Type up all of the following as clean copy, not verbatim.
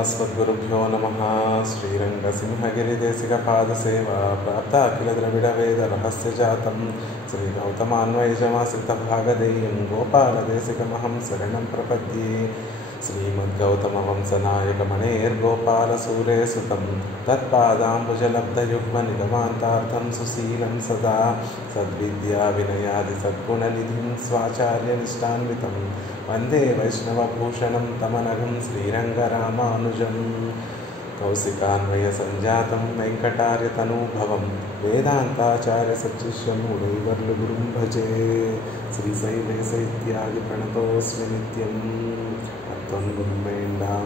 श्रीमन्नमस्मद्गुरुभ्यो नमः। श्रीरङ्गसिंहगिरिदेशिकपादसेवा प्राप्त अखिलद्रविडवेदरहस्यजातं श्रीगौतमान्वयजमाश्रितभागधेयं गोपालदेशिकमहं शरणं प्रपद्ये। श्रीमद्गौतमवंशनायकमणेर्गोपालसूरेसुतं तत्पादाम्बुजलब्धयुग्मनिगमान्तार्थं सुशीलं सदा सद्विद्याविनयादिसद्गुणनिधिं स्वाचार्यनिष्ठान्वितं वन्दे वैष्णवभूषणं तमनघं श्रीरङ्गरामानुजं। कौशिकान्वयसञ्जातं वेङ्कटार्यतनूभवं वेदान्ताचार्यसचिष्यं उडैवर्लुगुरुं भजे। श्रीशैलेशैत्यादिप्रणतोऽस्मि नित्यम्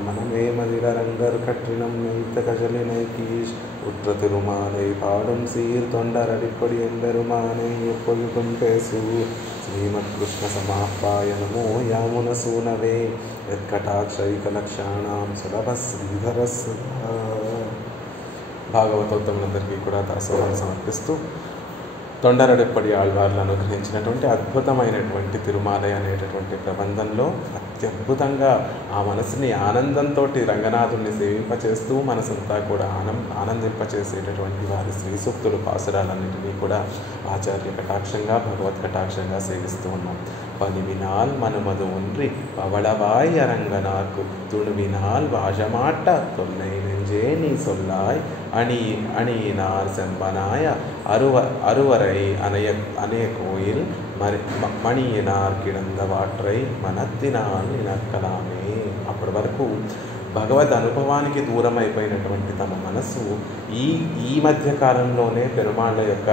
மனமே மதிலரங்கர் கற்றினம் நெய்த்த கஜலினைக்கீஷ் உற்ற திருமாலை பாடும் சீர் தொண்டர் அடிப்பொடி எம்பெருமானை எப்பொழுதும் பேசு. ஸ்ரீமத் கிருஷ்ண சமாப்பாய நமோ யாமுன சூனவே యత్కటాక్షైకలక్షాణం సులభ శ్రీధర సదా. భాగవతోత్తములందరికీ కూడా దాసోహాలు సమర్పిస్తూ తొండరడిప్పటి ఆళ్వార్లు అనుగ్రహించినటువంటి అద్భుతమైనటువంటి తిరుమాలై అనేటటువంటి ప్రబంధంలో అత్యద్భుతంగా ఆ మనసుని ఆనందంతో రంగనాథుడిని సేవింపచేస్తూ మనసంతా కూడా ఆనందింపచేసేటటువంటి వారి శ్రీ సూక్తులు పాసురాలన్నింటినీ కూడా ఆచార్య కటాక్షంగా భగవత్ కటాక్షంగా సేవిస్తూ ఉన్నాం. పనివినాల్ మనుమదు ఒன்றி பவளவாய் அரங்கனாக்கு துணுவினால் வாழமாட்ட தொல்லை நெஞ்சே நீ சொல்லாய் அணியினார் செம்பனாய அருவரை அணைய கோயில் మణియనార్ కిడంద వాట్రై మనత్తినాలు నినక్కలామే. అప్పటి వరకు భగవద్ అనుభవానికి దూరం అయిపోయినటువంటి తమ మనసు ఈ మధ్య కాలంలోనే పెరుమాళ్ళ యొక్క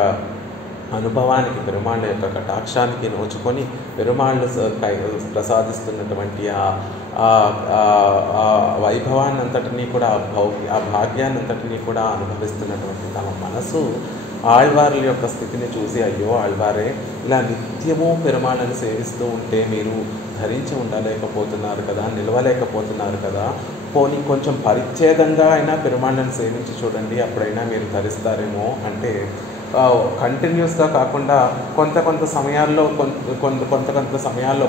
అనుభవానికి, పెరుమాళ్ళ యొక్క కటాక్షానికి నోచుకొని పెరుమాళ్ళు ప్రసాదిస్తున్నటువంటి ఆ వైభవాన్ని అంతటినీ కూడా ఆ భాగ్యాన్ని అంతటినీ కూడా అనుభవిస్తున్నటువంటి తమ మనసు ఆళ్వార్ల యొక్క స్థితిని చూసి, అయ్యో ఆళ్వారే, ఇలా నిత్యము పెరుమాళ్ళని సేవిస్తూ ఉంటే మీరు ధరించి ఉండలేకపోతున్నారు కదా, నిలవలేకపోతున్నారు కదా, పోనీ కొంచెం పరిచ్ఛేదంగా అయినా పెరుమాళ్ళని సేవించి చూడండి, అప్పుడైనా మీరు ధరిస్తారేమో అంటే కంటిన్యూస్గా కాకుండా కొంత సమయాల్లో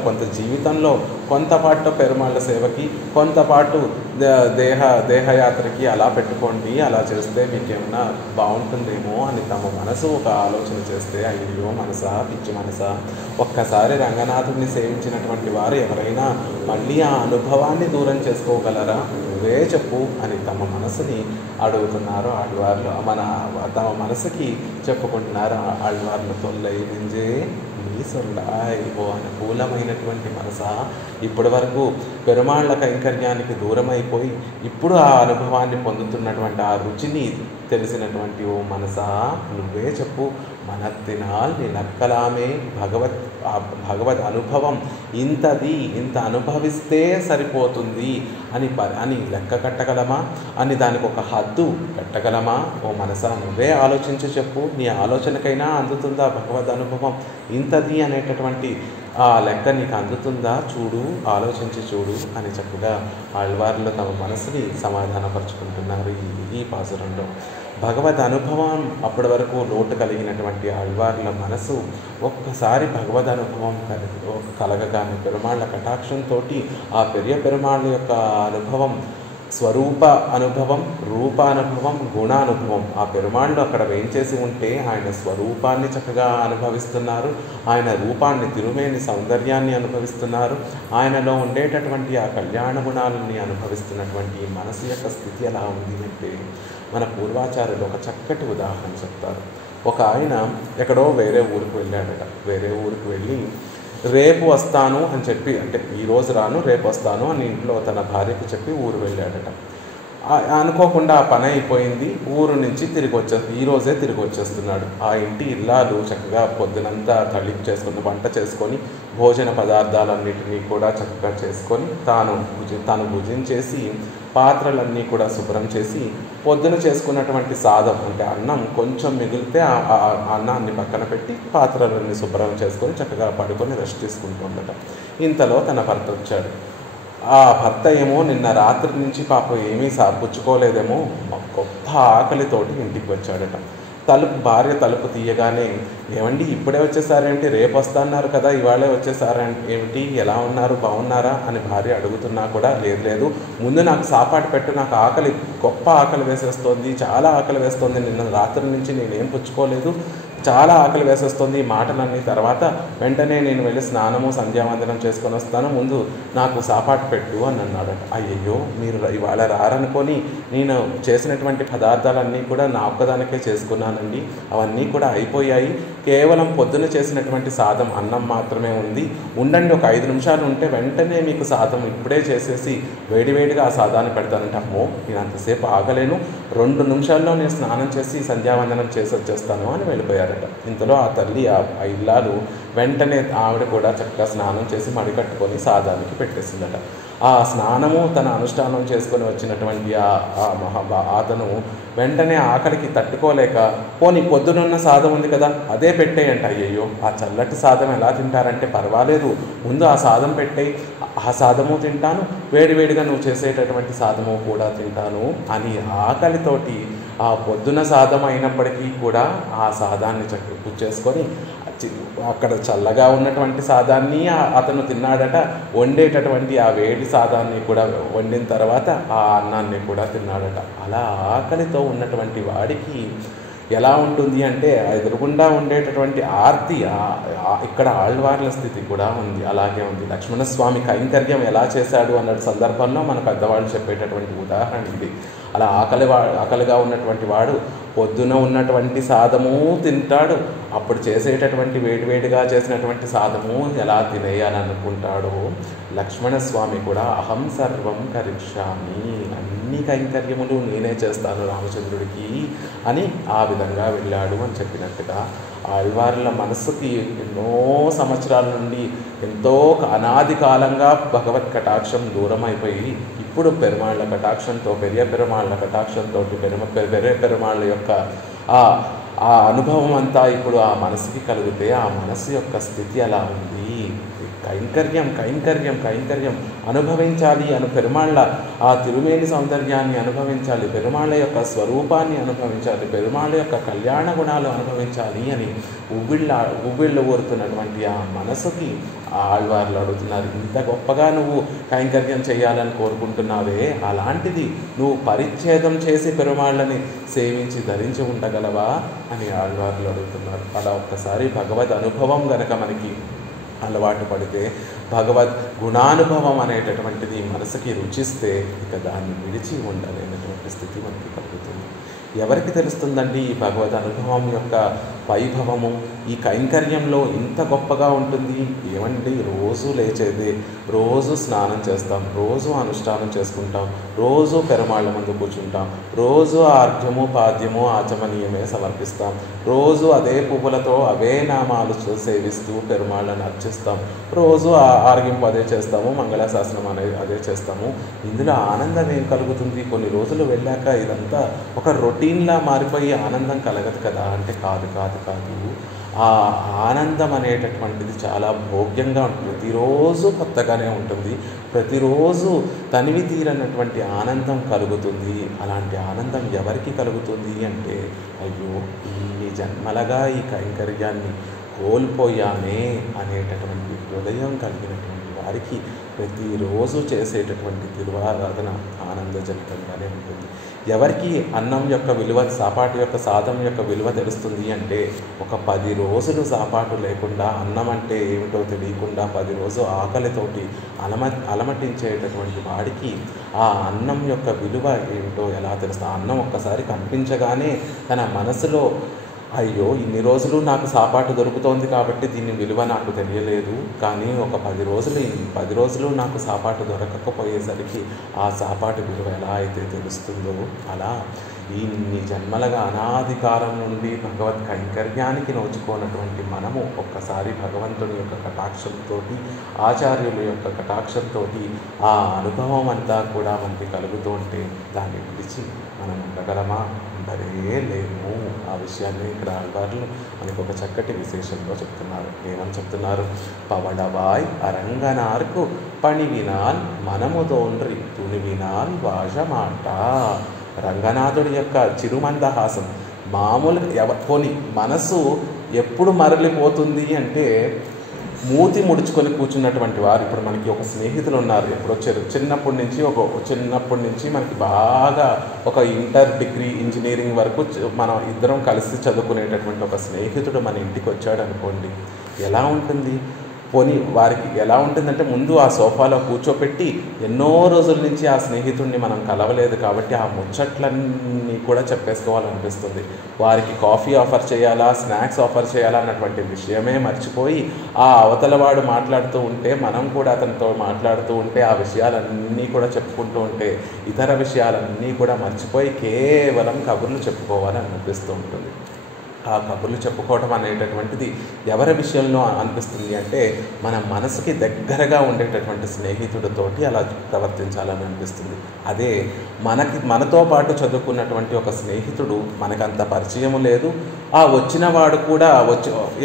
కొంత జీవితంలో కొంతపాటు పెరుమాళ్ళ సేవకి, కొంతపాటు దేహయాత్రకి అలా పెట్టుకోండి, అలా చేస్తే మీకేమన్నా బాగుంటుందేమో అని తమ మనసు ఒక ఆలోచన చేస్తే, అయ్యో మనసా, పిచ్చి మనసా, ఒక్కసారి రంగనాథుడిని సేవించినటువంటి వారు ఎవరైనా మళ్ళీ ఆ అనుభవాన్ని దూరం చేసుకోగలరా? నువ్వే చెప్పు అని తమ మనసుని అడుగుతున్నారు ఆళ్వార్లు. తమ మనసుకి చెప్పుకుంటున్నారు ఆళ్వార్లు. తొల్లై నెంజే నీ సొల్లాయ్, ఓ అనుకూలమైనటువంటి మనసా, ఇప్పటి వరకు పెరుమాళ్ళ కైంకర్యానికి దూరమైపోయి ఇప్పుడు ఆ అనుభవాన్ని పొందుతున్నటువంటి ఆ రుచిని తెలిసినటువంటి ఓ మనసా, నువ్వే చెప్పు. మనత్తినాల్ నినక్కలామే. భగవద్ అనుభవం ఇంత అనుభవిస్తే సరిపోతుంది అని లెక్క కట్టగలమా? అని దానికి ఒక హద్దు కట్టగలమా? ఓ మనసా, నువ్వే ఆలోచించి చెప్పు. నీ ఆలోచనకైనా అందుతుందా భగవద్ అనుభవం? ఇంతది అనేటటువంటి ఆ లెక్క నీకు అందుతుందా? చూడు, ఆలోచించి చూడు అని చక్కగా ఆళ్వార్లు తమ మనసుని సమాధానపరుచుకుంటున్నారు ఈ పాసురంలో. భగవద్ అనుభవం అప్పటి వరకు లోటు కలిగినటువంటి ఆళ్వార్ల మనసు ఒక్కసారి భగవద్ అనుభవం కలగగానే పెరుమాళ్ళ కటాక్షంతో ఆ పెరుమాళ్ళ యొక్క అనుభవం, స్వరూప అనుభవం, రూపానుభవం, గుణానుభవం, ఆ పెరుమాళ్ళు అక్కడ వేంచేసి ఉంటే ఆయన స్వరూపాన్ని చక్కగా అనుభవిస్తున్నారు, ఆయన రూపాన్ని, తిరుమేని సౌందర్యాన్ని అనుభవిస్తున్నారు, ఆయనలో ఉండేటటువంటి ఆ కళ్యాణ గుణాలని అనుభవిస్తున్నటువంటి మనసు యొక్క స్థితి ఎలా ఉంది అంటే మన పూర్వాచార్యులు ఒక చక్కటి ఉదాహరణ చెప్తారు. ఒక ఆయన ఎక్కడో వేరే ఊరికి వెళ్ళాడట. వేరే ఊరికి వెళ్ళి రేపు వస్తాను అని చెప్పి, అంటే ఈరోజు రాను రేపు వస్తాను అని ఇంట్లో తన భార్యకు చెప్పి ఊరు వెళ్ళాడట. అనుకోకుండా ఆ పని అయిపోయింది, ఊరు నుంచి ఈరోజే తిరిగి వచ్చేస్తున్నాడు. ఆ ఇంటి ఇల్లాలు చక్కగా పొద్దునంతా తళింపు చేసుకుని వంట చేసుకొని భోజన పదార్థాలన్నిటినీ కూడా చక్కగా చేసుకొని తాను భుజించేసి పాత్రలన్నీ కూడా శుభ్రం చేసి పొద్దున చేసుకున్నటువంటి సాదం అంటే అన్నం కొంచెం మిగిలితే ఆ అన్నాన్ని పక్కన పెట్టి పాత్రలన్నీ శుభ్రం చేసుకొని చక్కగా పడుకొని రెస్ట్ తీసుకుంటుండట. ఇంతలో తన భర్త వచ్చాడు. ఆ భర్త ఏమో నిన్న రాత్రి నుంచి పాపం ఏమీ పుచ్చుకోలేదేమో, గొప్ప ఆకలితోటి ఇంటికి వచ్చాడట. భార్య తలుపు తీయగానే, ఏమండి ఇప్పుడే వచ్చేసారేంటి, రేపు వస్తున్నారు కదా, ఇవాళే ఏమిటి, ఎలా ఉన్నారు, బాగున్నారా అని భార్య అడుగుతున్నా కూడా, లేదు ముందు నాకు సాపాటు పెట్టు, నాకు ఆకలి, గొప్ప ఆకలి వేసేస్తోంది, చాలా ఆకలి వేస్తోంది, నిన్న రాత్రి నుంచి నేనేం పుచ్చుకోలేదు, చాలా ఆకలి వేసేస్తుంది. ఈ మాటలన్నీ తర్వాత వెంటనే నేను వెళ్ళి స్నానము సంధ్యావందనం చేసుకొని వస్తాను, ముందు నాకు సాపాటు పెట్టు అని అన్నాడట. అయ్యయ్యో, మీరు ఇవాళ రారనుకొని నేను చేసినటువంటి పదార్థాలన్నీ కూడా నా ఒక్కదానికే చేసుకున్నానండి, అవన్నీ కూడా అయిపోయాయి, కేవలం పొద్దున చేసినటువంటి సాదం అన్నం మాత్రమే ఉంది, ఉండండి ఒక 5 నిమిషాలు ఉంటే వెంటనే మీకు సాదం ఇప్పుడే చేసేసి వేడివేడిగా ఆ సాదాన్ని పెడతానంటే, అమ్మో నేను అంతసేపు ఆగలేను, 2 నిమిషాల్లో నేను స్నానం చేసి సంధ్యావందనం చేసి వచ్చేస్తాను అని వెళ్ళిపోయారట. ఇంతలో ఆ తల్లి ఆ ఇల్లాలు వెంటనే ఆవిడ కూడా చక్కగా స్నానం చేసి మడికట్టుకొని సాదానికి పెట్టేసిందట. ఆ స్నానము తన అనుష్ఠానం చేసుకొని వచ్చినటువంటి అతను వెంటనే ఆకలికి తట్టుకోలేక, పోనీ పొద్దునున్న సాదం ఉంది కదా అదే పెట్టేయంట. అయ్యయ్యో, ఆ చల్లటి సాదం ఎలా తింటారంటే, పర్వాలేదు ముందు ఆ సాదం పెట్టేయి, ఆ సాదము తింటాను, వేడివేడిగా నువ్వు చేసేటటువంటి సాదము కూడా తింటాను అని ఆకలితోటి ఆ పొద్దున సాదం అయినప్పటికీ కూడా ఆ సాదాన్ని పుచ్చేసుకొని అక్కడ చల్లగా ఉన్నటువంటి సాదాన్ని అతను తిన్నాడట, వండేటటువంటి ఆ వేడి సాదాన్ని కూడా వండిన తర్వాత ఆ అన్నాన్ని కూడా తిన్నాడట. అలా ఆకలితో ఉన్నటువంటి వాడికి ఎలా ఉంటుంది అంటే, ఎదురుగుండా ఉండేటటువంటి ఆర్తి, ఇక్కడ ఆళ్వార్ల స్థితి కూడా ఉంది, అలాగే ఉంది. లక్ష్మణస్వామి కైంకర్యం ఎలా చేశాడు అన్న సందర్భంలో మన పెద్దవాళ్ళు చెప్పేటటువంటి ఉదాహరణ ఇది. అలా ఆకలిగా ఉన్నటువంటి వాడు పొద్దున ఉన్నటువంటి సాదము తింటాడు, అప్పుడు చేసేటటువంటి వేడివేడిగా చేసినటువంటి సాదము ఎలా తినేయాలనుకుంటాడో లక్ష్మణస్వామి కూడా అహం సర్వం కరిష్యామి, అన్ని కైంకర్యములు నేనే చేస్తాను రామచంద్రుడికి అని ఆ విధంగా వెళ్ళాడు అని చెప్పినట్టుగా ఆళ్వార్ల మనస్సుకి ఎన్నో సంవత్సరాల నుండి ఎంతో అనాది కాలంగా భగవత్ కటాక్షం దూరం అయిపోయి ఇప్పుడు పెరుమాళ్ళ కటాక్షంతో, పెరియ పెరుమాళ్ళ కటాక్షంతో పెరియ పెరుమాళ్ళ యొక్క ఆ అనుభవం అంతా ఇప్పుడు ఆ మనసుకి కలిగితే ఆ మనసు యొక్క స్థితి అలా ఉంది. కైంకర్యం అనుభవించాలి పెరుమాళ్ళ ఆ తిరుమేని సౌందర్యాన్ని అనుభవించాలి, పెరుమాళ్ళ యొక్క స్వరూపాన్ని అనుభవించాలి, పెరుమాళ్ళ యొక్క కళ్యాణ గుణాలు అనుభవించాలి అని ఉవ్విళ్ళు ఊరుతున్నటువంటి ఆ మనసుకి ఆళ్వార్లు అడుగుతున్నారు, ఇంత గొప్పగా నువ్వు కైంకర్యం చేయాలని కోరుకుంటున్నావే, అలాంటిది నువ్వు పరిచ్ఛేదం చేసి పెరుమాళ్ళని సేవించి ధరించి ఉండగలవా అని ఆళ్వార్లు అడుగుతున్నారు. అలా ఒక్కసారి భగవద్ అనుభవం గనక మనకి అలవాటు పడితే, భగవద్ గుణానుభవం అనేటటువంటిది మనసుకి రుచిస్తే ఇక దాన్ని విడిచి ఉండలేనటువంటి స్థితి మనకి కలుగుతుంది. ఎవరికి తెలుస్తుందండి ఈ భగవద్ అనుభవం యొక్క వైభవము? ఈ కైంకర్యంలో ఇంత గొప్పగా ఉంటుంది. ఏమండి, రోజు లేచేది, రోజు స్నానం చేస్తాం, రోజు అనుష్ఠానం చేసుకుంటాం, రోజు పెరుమాళ్ళ ముందు కూర్చుంటాం, రోజు ఆర్ఘ్యము పాద్యము ఆచమనీయమే సమర్పిస్తాం, రోజు అదే పువ్వులతో అవే నామాలు సేవిస్తూ పెరుమాళ్ళని అర్చిస్తాం, రోజు ఆర్ఘ్యంపు అదే చేస్తాము, మంగళాశాసనం అదే చేస్తాము. ఇందులో ఆనందం ఏం కలుగుతుంది? కొన్ని రోజులు వెళ్ళాక ఇదంతా ఒక రొటీన్లా మారిపోయి ఆనందం కలగదు కదా అంటే కాదు. ఆ ఆనందం అనేటటువంటిది చాలా భోగ్యంగా ఉంటుంది, ప్రతిరోజు కొత్తగానే ఉంటుంది, ప్రతిరోజు తనివి తీరనటువంటి ఆనందం కలుగుతుంది. అలాంటి ఆనందం ఎవరికి కలుగుతుంది అంటే, అయ్యో ఇన్ని జన్మలుగా ఈ కైంకర్యాన్ని కోల్పోయామే అనేటటువంటి హృదయం కలిగినటువంటి వారికి ప్రతిరోజు చేసేటటువంటి తిరువారాధన ఆనందజనకంగానే ఉంటుంది. ఎవరికి అన్నం యొక్క విలువ, సాపాటు యొక్క సాదం యొక్క విలువ తెలుస్తుంది అంటే, ఒక 10 రోజులు సాపాటు లేకుండా, అన్నం అంటే ఏమిటో తెలియకుండా 10 రోజులు ఆకలితోటి అలమటించేటటువంటి వాడికి ఆ అన్నం యొక్క విలువ ఏమిటో ఎలా తెలుస్తుంది? ఆ అన్నం ఒక్కసారి కనిపించగానే తన మనసులో, అయ్యో ఇన్ని రోజులు నాకు సాపాటు దొరుకుతోంది కాబట్టి దీని విలువ నాకు తెలియలేదు, కానీ ఒక 10 రోజులు నాకు సాపాటు దొరకకపోయేసరికి ఆ సాపాటు విలువ ఎలా అయితే తెలుస్తుందో, అలా ఇన్ని జన్మలుగా అనాది కాలం నుండి భగవత్ కైంకర్యానికి నోచుకోనటువంటి మనము ఒక్కసారి భగవంతుని యొక్క కటాక్షంతో, ఆచార్యుల యొక్క కటాక్షంతో ఆ అనుభవం అంతా కూడా మనకి కలుగుతూ ఉంటే దాన్ని విడిచి మనం ఉండగలమా? ఉండరే లేము. ఆ విషయాన్ని ఇక్కడ ఆళ్వార్లు మనకు ఒక చక్కటి విశేషంలో చెప్తున్నారు. ఏమని చెప్తున్నారు? పవళవాయ్ అరంగనార్కు పణివినాల్ మనము తోన్రి తునివినాల్ వాజమాట. రంగనాథుడి యొక్క చిరుమందహాసం, మామూలుగా పోని మనసు ఎప్పుడు మరలిపోతుంది అంటే మూతి ముడుచుకొని కూర్చున్నటువంటి వారు. ఇప్పుడు మనకి ఒక స్నేహితులు ఉన్నారు, ఎప్పుడు వచ్చారు, చిన్నప్పటి నుంచి మనకి బాగా ఒక ఇంటర్ డిగ్రీ ఇంజనీరింగ్ వరకు మనం ఇద్దరం కలిసి చదువుకునేటటువంటి ఒక స్నేహితుడు మన ఇంటికి వచ్చాడు అనుకోండి, ఎలా ఉంటుంది? పోనీ వారికి ఎలా ఉంటుందంటే, ముందు ఆ సోఫాలో కూర్చోపెట్టి ఎన్నో రోజుల నుంచి ఆ స్నేహితుడిని మనం కలవలేదు కాబట్టి ఆ ముచ్చట్లన్నీ కూడా చెప్పేసుకోవాలనిపిస్తుంది. వారికి కాఫీ ఆఫర్ చేయాలా, స్నాక్స్ ఆఫర్ చేయాలా అన్నటువంటి విషయమే మర్చిపోయి ఆ అవతలవాడు మాట్లాడుతూ ఉంటే మనం కూడా అతనితో మాట్లాడుతూ ఉంటే ఆ విషయాలన్నీ కూడా చెప్పుకుంటూ ఉంటే ఇతర విషయాలన్నీ కూడా మర్చిపోయి కేవలం కబుర్లు చెప్పుకోవాలని అనిపిస్తూ ఉంటుంది. ఆ కబుర్లు చెప్పుకోవడం అనేటటువంటిది ఎవరి విషయంలో అనిపిస్తుంది అంటే, మన మనసుకి దగ్గరగా ఉండేటటువంటి స్నేహితుడితోటి అలా ప్రవర్తించాలని అనిపిస్తుంది. అదే మనతో పాటు చదువుకున్నటువంటి ఒక స్నేహితుడు మనకంత పరిచయం లేదు, ఆ వచ్చినవాడు కూడా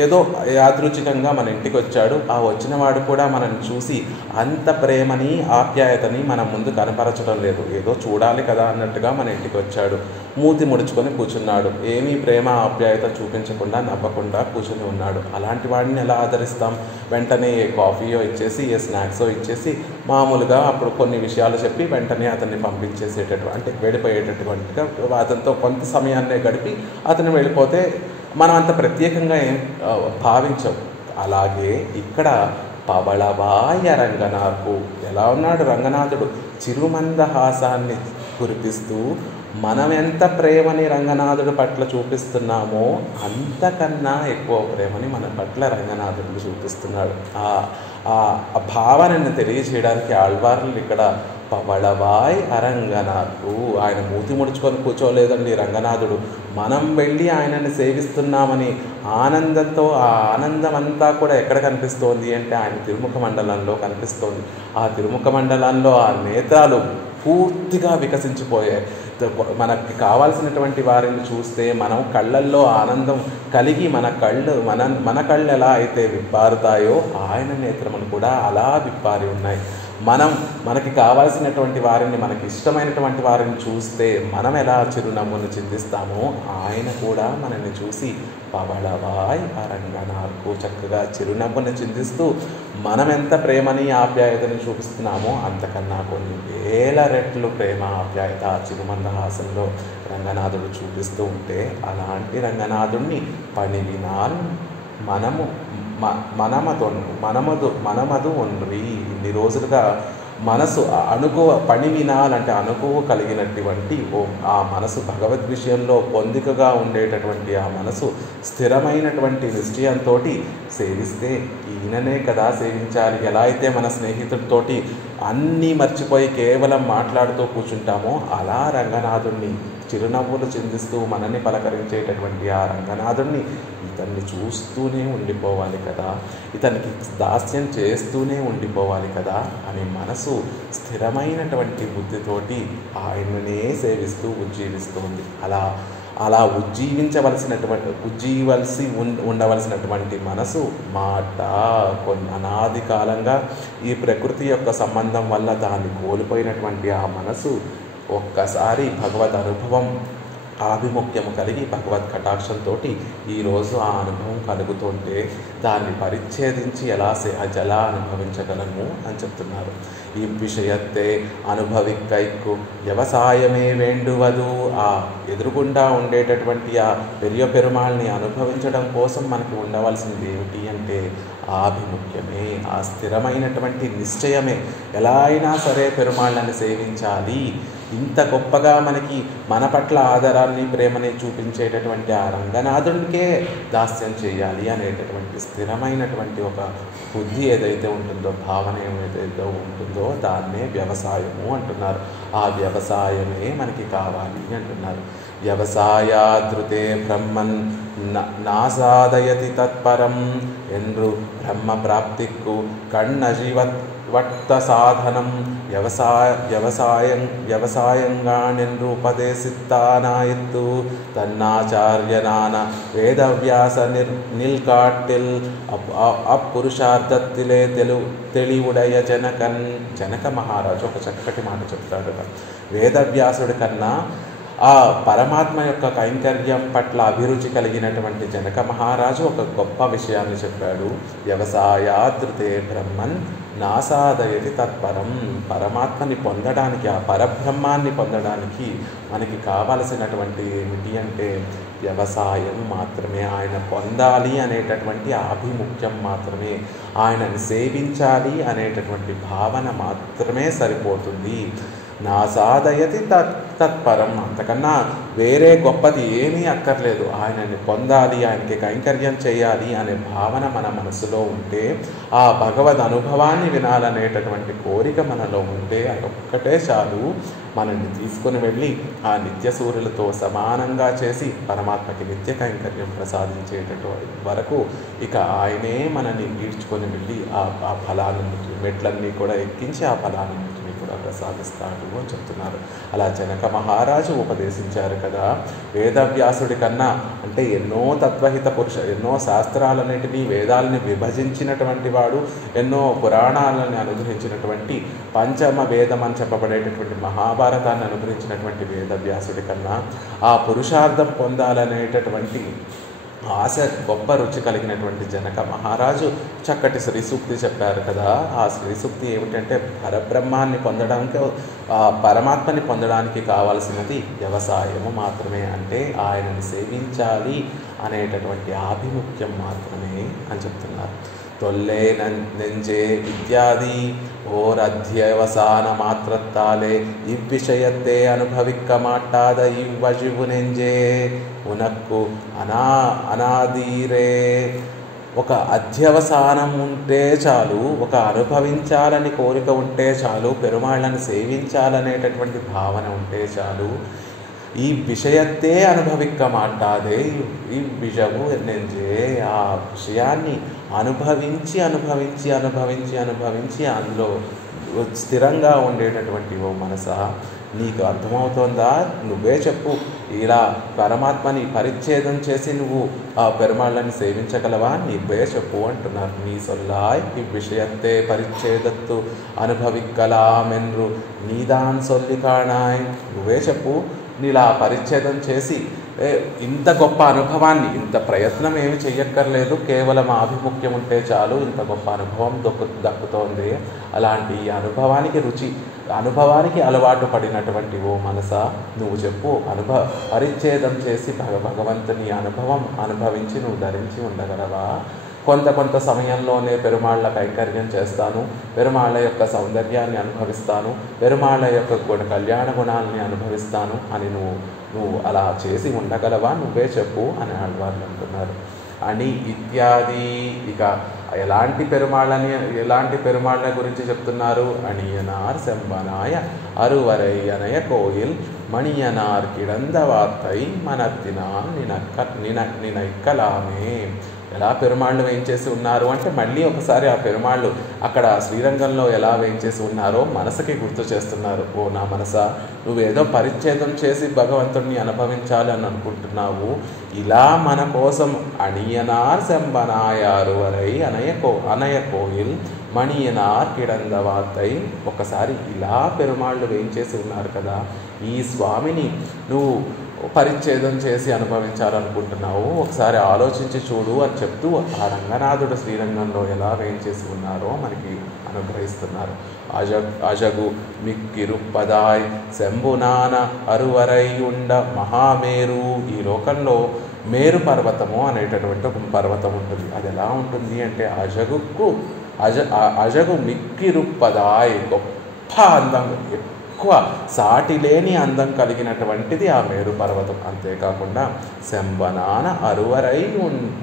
ఏదో యాదృచ్ఛికంగా మన ఇంటికి వచ్చాడు, ఆ వచ్చినవాడు కూడా మనల్ని చూసి అంత ప్రేమని ఆప్యాయతని మన ముందు కనపరచడం లేదు, ఏదో చూడాలి కదా అన్నట్టుగా మన ఇంటికి వచ్చాడు, మూతి ముడుచుకొని కూర్చున్నాడు, ఏమీ ప్రేమ ఆప్యాయత చూపించకుండా నవ్వకుండా కూర్చుని ఉన్నాడు. అలాంటి వాడిని ఎలా ఆదరిస్తాం? వెంటనే ఏ కాఫీయో ఇచ్చేసి ఏ స్నాక్సో ఇచ్చేసి మామూలుగా అప్పుడు కొన్ని విషయాలు చెప్పి వెంటనే అతన్ని పంపించేసేటటువంటి, అంటే వెళ్ళిపోయేటటువంటిగా అతనితో కొంత సమయాన్నే గడిపి అతను వెళ్ళిపోతే మనం అంత ప్రత్యేకంగా ఏం భావించం. అలాగే ఇక్కడ పవళవాయ రంగనాథు ఎలా ఉన్నాడు? రంగనాథుడు చిరుమందహాసాన్ని కురిపిస్తూ మనం ఎంత ప్రేమని రంగనాథుడి పట్ల చూపిస్తున్నామో అంతకన్నా ఎక్కువ ప్రేమని మన పట్ల రంగనాథుడు చూపిస్తున్నాడు. ఆ భావనని తెలియజేయడానికి ఆళ్వార్లు ఇక్కడ పవళవాయ్ అరంగనాథు, ఆయన మూతి ముడుచుకొని కూర్చోలేదండి రంగనాథుడు, మనం వెళ్ళి ఆయనని సేవిస్తున్నామని ఆనందంతో, ఆ ఆనందం అంతా కూడా ఎక్కడ కనిపిస్తోంది అంటే ఆయన తిరుముఖ మండలంలో కనిపిస్తోంది. ఆ తిరుముఖ మండలంలో ఆ నేత్రాలు పూర్తిగా వికసించిపోయాయి. మనకి కావాల్సినటువంటి వారిని చూస్తే మనం కళ్ళల్లో ఆనందం కలిగి మన కళ్ళు ఎలా అయితే విప్పారుతాయో ఆయన నేత్రములు కూడా అలా విప్పారి ఉన్నాయి. మనకి కావాల్సినటువంటి వారిని, మనకి ఇష్టమైనటువంటి వారిని చూస్తే మనం ఎలా చిరునవ్వును చిందిస్తామో ఆయన కూడా మనల్ని చూసి పవళవాయ్ అరంగనాథు చక్కగా చిరునవ్వును చిందిస్తూ మనం ఎంత ప్రేమని ఆప్యాయతని చూపిస్తున్నామో అంతకన్నా కొన్ని వేల రెట్లు ప్రేమ ఆప్యాయత చిరుమందహాసంలో రంగనాథుడు చూపిస్తూ ఉంటే, అలాంటి రంగనాథుడిని పణివినాల్ మనమదు ఒన్రి. ఇన్ని రోజులుగా మనసు పణివినాలంటే అనుకువ కలిగినటువంటి ఆ మనసు, భగవద్ విషయంలో పొందికగా ఉండేటటువంటి ఆ మనసు స్థిరమైనటువంటి నిశ్చయంతో సేవిస్తే ఈయననే కదా సేవించాలి. ఎలా అయితే మన స్నేహితుడితోటి అన్నీ మర్చిపోయి కేవలం మాట్లాడుతూ కూర్చుంటామో అలా రంగనాథుడిని చిరునవ్వులు చిందిస్తూ మనల్ని పలకరించేటటువంటి ఆ రంగనాథుడిని ఇతన్ని చూస్తూనే ఉండిపోవాలి కదా, ఇతనికి దాస్యం చేస్తూనే ఉండిపోవాలి కదా అని మనసు స్థిరమైనటువంటి బుద్ధితోటి ఆయననే సేవిస్తూ ఉజ్జీవిస్తుంది. అలా ఉండవలసినటువంటి మనసు మాట కొన్ని అనాది కాలంగా ఈ ప్రకృతి యొక్క సంబంధం వల్ల దాన్ని కోల్పోయినటువంటి ఆ మనసు ఒక్కసారి భగవద్ అనుభవం ఆభిముఖ్యము కలిగి భగవద్ కటాక్షంతో ఈరోజు ఆ అనుభవం కలుగుతుంటే దాన్ని పరిచ్ఛేదించి ఎలా అనుభవించగలము అని చెప్తున్నారు. ఈ విషయత్తే అనుభవిక్కైక్కు వ్యవసాయమే వేండువదు. ఆ ఎదురుగుండా ఉండేటటువంటి ఆ పెరుమాళ్ళని అనుభవించడం కోసం మనకి ఉండవలసింది ఏమిటి అంటే ఆభిముఖ్యమే, ఆ స్థిరమైనటువంటి నిశ్చయమే. ఎలా అయినా సరే పెరుమాళ్ళని సేవించాలి, ఇంత గొప్పగా మనకి మన పట్ల ఆదరాన్ని ప్రేమని చూపించేటటువంటి ఆ రంగనాథునికే దాస్యం చేయాలి అనేటటువంటి స్థిరమైనటువంటి ఒక బుద్ధి ఏదైతే ఉంటుందో, భావన ఏదైతే ఉంటుందో దాన్నే వ్యవసాయము అంటున్నారు. ఆ వ్యవసాయమే మనకి కావాలి అంటున్నారు. వ్యవసాయాదృతే బ్రహ్మన్ నాసాదయతి తత్పరం ఎందు బ్రహ్మ ప్రాప్తికు కన్నజీవత్త సాధనం వ్యవసాయంగానెందు ఉపదేశిత్తానాయత్తు తన్నాచార్యనాన వేదవ్యాస నిల్కాట్టిల్ అపురుషార్థత్తిలే తెలివుడయ జనక మహారాజు ఒక చక్కటి మాట చెప్తాడు. వేదవ్యాసుడి కన్నా ఆ పరమాత్మ యొక్క కైంకర్యం పట్ల అభిరుచి కలిగినటువంటి జనక మహారాజు ఒక గొప్ప విషయాన్ని చెప్పాడు. వ్యవసాయాదృతే బ్రహ్మన్ నాసాదయతి తత్పరం. పరమాత్మని పొందడానికి, ఆ పరబ్రహ్మాన్ని పొందడానికి మనకి కావలసినటువంటి ఏమిటి అంటే వ్యవసాయం మాత్రమే. ఆయన పొందాలి అనేటటువంటి ఆభిముఖ్యం మాత్రమే, ఆయనని సేవించాలి అనేటటువంటి భావన మాత్రమే సరిపోతుంది. నా సాధయతి తత్పరం. అంతకన్నా వేరే గొప్పది ఏమీ అక్కర్లేదు. ఆయనని పొందాలి, ఆయనకి కైంకర్యం చేయాలి అనే భావన మన మనసులో ఉంటే, ఆ భగవద్ అనుభవాన్ని వినాలనేటటువంటి కోరిక మనలో ఉంటే, ఒక్కటే చాలు మనల్ని తీసుకుని వెళ్ళి ఆ నిత్య సూర్యులతో సమానంగా చేసి పరమాత్మకి నిత్య కైంకర్యం ప్రసాదించేటటువంటి వరకు ఇక ఆయనే మనల్ని ఈడ్చుకొని వెళ్ళి ఆ ఫలాన్ని, మెట్లన్నీ కూడా ఎక్కించి ఆ ఫలాన్ని కూడా ప్రసాదిస్తాడు అని చెప్తున్నారు. అలా జనక మహారాజు ఉపదేశించారు కదా. వేదవ్యాసుడి కన్నా అంటే ఎన్నో తత్వహిత ఎన్నో శాస్త్రాలన్నింటినీ, వేదాలని విభజించినటువంటి వాడు, ఎన్నో పురాణాలను అనుగ్రహించినటువంటి పంచమ వేదం అని చెప్పబడేటటువంటి మహాభారతాన్ని అనుగ్రహించినటువంటి వేదవ్యాసుడి కన్నా ఆ పురుషార్థం పొందాలనేటటువంటి ఆశ, గొప్ప రుచి కలిగినటువంటి జనక మహారాజు చక్కటి శ్రీ సూక్తి చెప్పారు కదా. ఆ శ్రీ సూక్తి ఏమిటంటే పరబ్రహ్మాన్ని పొందడానికి, ఆ పరమాత్మని పొందడానికి కావాల్సినది వ్యవసాయము మాత్రమే. అంటే ఆయనని సేవించాలి అనేటటువంటి ఆభిముఖ్యం మాత్రమే అని చెప్తున్నారు. తొల్లే నెంజే విద్యాది ஓர் அத்தியவசான மாத்திரத்தாலே இவ்விஷயத்தை அனுபவிக்க மாட்டாத இவ்வழிவு நெஞ்சே உனக்கு అనాదీరే. ఒక అధ్యవసానం ఉంటే చాలు, ఒక అనుభవించాలని కోరిక ఉంటే చాలు, పెరుమాళ్ళని సేవించాలనేటటువంటి భావన ఉంటే చాలు. ఈ విషయత్తే అనుభవిక్క మాటాదే ఈ విషము నెంజే. ఆ విషయాన్ని అనుభవించి అనుభవించి అనుభవించి అనుభవించి అందులో స్థిరంగా ఉండేటటువంటి ఓ మనసా, నీకు అర్థమవుతోందా? నువ్వే చెప్పు. ఇలా పరమాత్మని పరిచ్ఛేదం చేసి నువ్వు ఆ పెరుమాళ్ళని సేవించగలవా? నువ్వే చెప్పు అంటున్నారు. నీ సొల్లాయ్ ఇవ్విషయత్తే పరిచ్ఛేదత్తు అనుభవిక్కలామెన్రు నీదాన్ సొల్లి కాణాయ్. నువ్వే చెప్పు. నీలా పరిచ్ఛేదం చేసి ఇంత గొప్ప అనుభవాన్ని, ఇంత ప్రయత్నం ఏమి చెయ్యక్కర్లేదు, కేవలం ఆభిముఖ్యం ఉంటే చాలు, ఇంత గొప్ప అనుభవం దక్కుతోంది. అలాంటి అనుభవానికి రుచి, అనుభవానికి అలవాటు పడినటువంటి ఓ మనసా, నువ్వు చెప్పు. పరిచ్ఛేదం చేసి భగవంతుని అనుభవం అనుభవించి నువ్వు ధరించి ఉండగలవా? కొంత సమయంలోనే పెరుమాళ్ళ కైంకర్యం చేస్తాను, పెరుమాళ్ళ యొక్క సౌందర్యాన్ని అనుభవిస్తాను, పెరుమాళ్ళ యొక్క కళ్యాణ గుణాలని అనుభవిస్తాను అని నువ్వు అలా చేసి ఉండగలవా? నువ్వే చెప్పు అని ఆళ్వార్లు అంటున్నారు. అని ఇత్యాది. ఇక ఎలాంటి పెరుమాళ్ళ గురించి చెప్తున్నారు? అణియనార్ సెంబనాయ అరువరై అనయ కోయిల్ మణియనార్ కిడంద వార్తై మనత్తినాన్ నినైక్కలామే. ఎలా పెరుమాళ్ళు వేయించేసి ఉన్నారు అంటే, మళ్ళీ ఒకసారి ఆ పెరుమాళ్ళు అక్కడ శ్రీరంగంలో ఎలా వేయించేసి ఉన్నారో మనసుకి గుర్తు చేస్తున్నారు. ఓ నా మనసా, నువ్వేదో పరిచ్ఛేదం చేసి భగవంతుడిని అనుభవించాలి అని అనుకుంటున్నావు. ఇలా మన కోసం అణియనార్ సెంబనాయారు వరై అనయ కోయిల్ మణియనార్ కిడందవాతై. ఒకసారి ఇలా పెరుమాళ్ళు వేయించేసి ఉన్నారు కదా, ఈ స్వామిని నువ్వు పరిచ్ఛేదం చేసి అనుభవించాలనుకుంటున్నావు, ఒకసారి ఆలోచించి చూడు అని చెప్తూ ఆ రంగనాథుడు శ్రీరంగంలో ఎలా వేయించేసి ఉన్నారో మనకి అనుగ్రహిస్తున్నారు. అజగు మిక్కిరుప్పదాయ్ శంభునాన అరువరై ఉండ మహామేరు. ఈ లోకంలో మేరు పర్వతము అనేటటువంటి ఒక పర్వతం ఉంటుంది. అది ఎలా ఉంటుంది అంటే, అజగు మిక్కిరుప్పదాయ్, గొప్ప అందం, ఎక్కువ సాటి లేని అందం కలిగినటువంటిది ఆ మేరు పర్వతం. అంతేకాకుండా శంబనాన అరువరై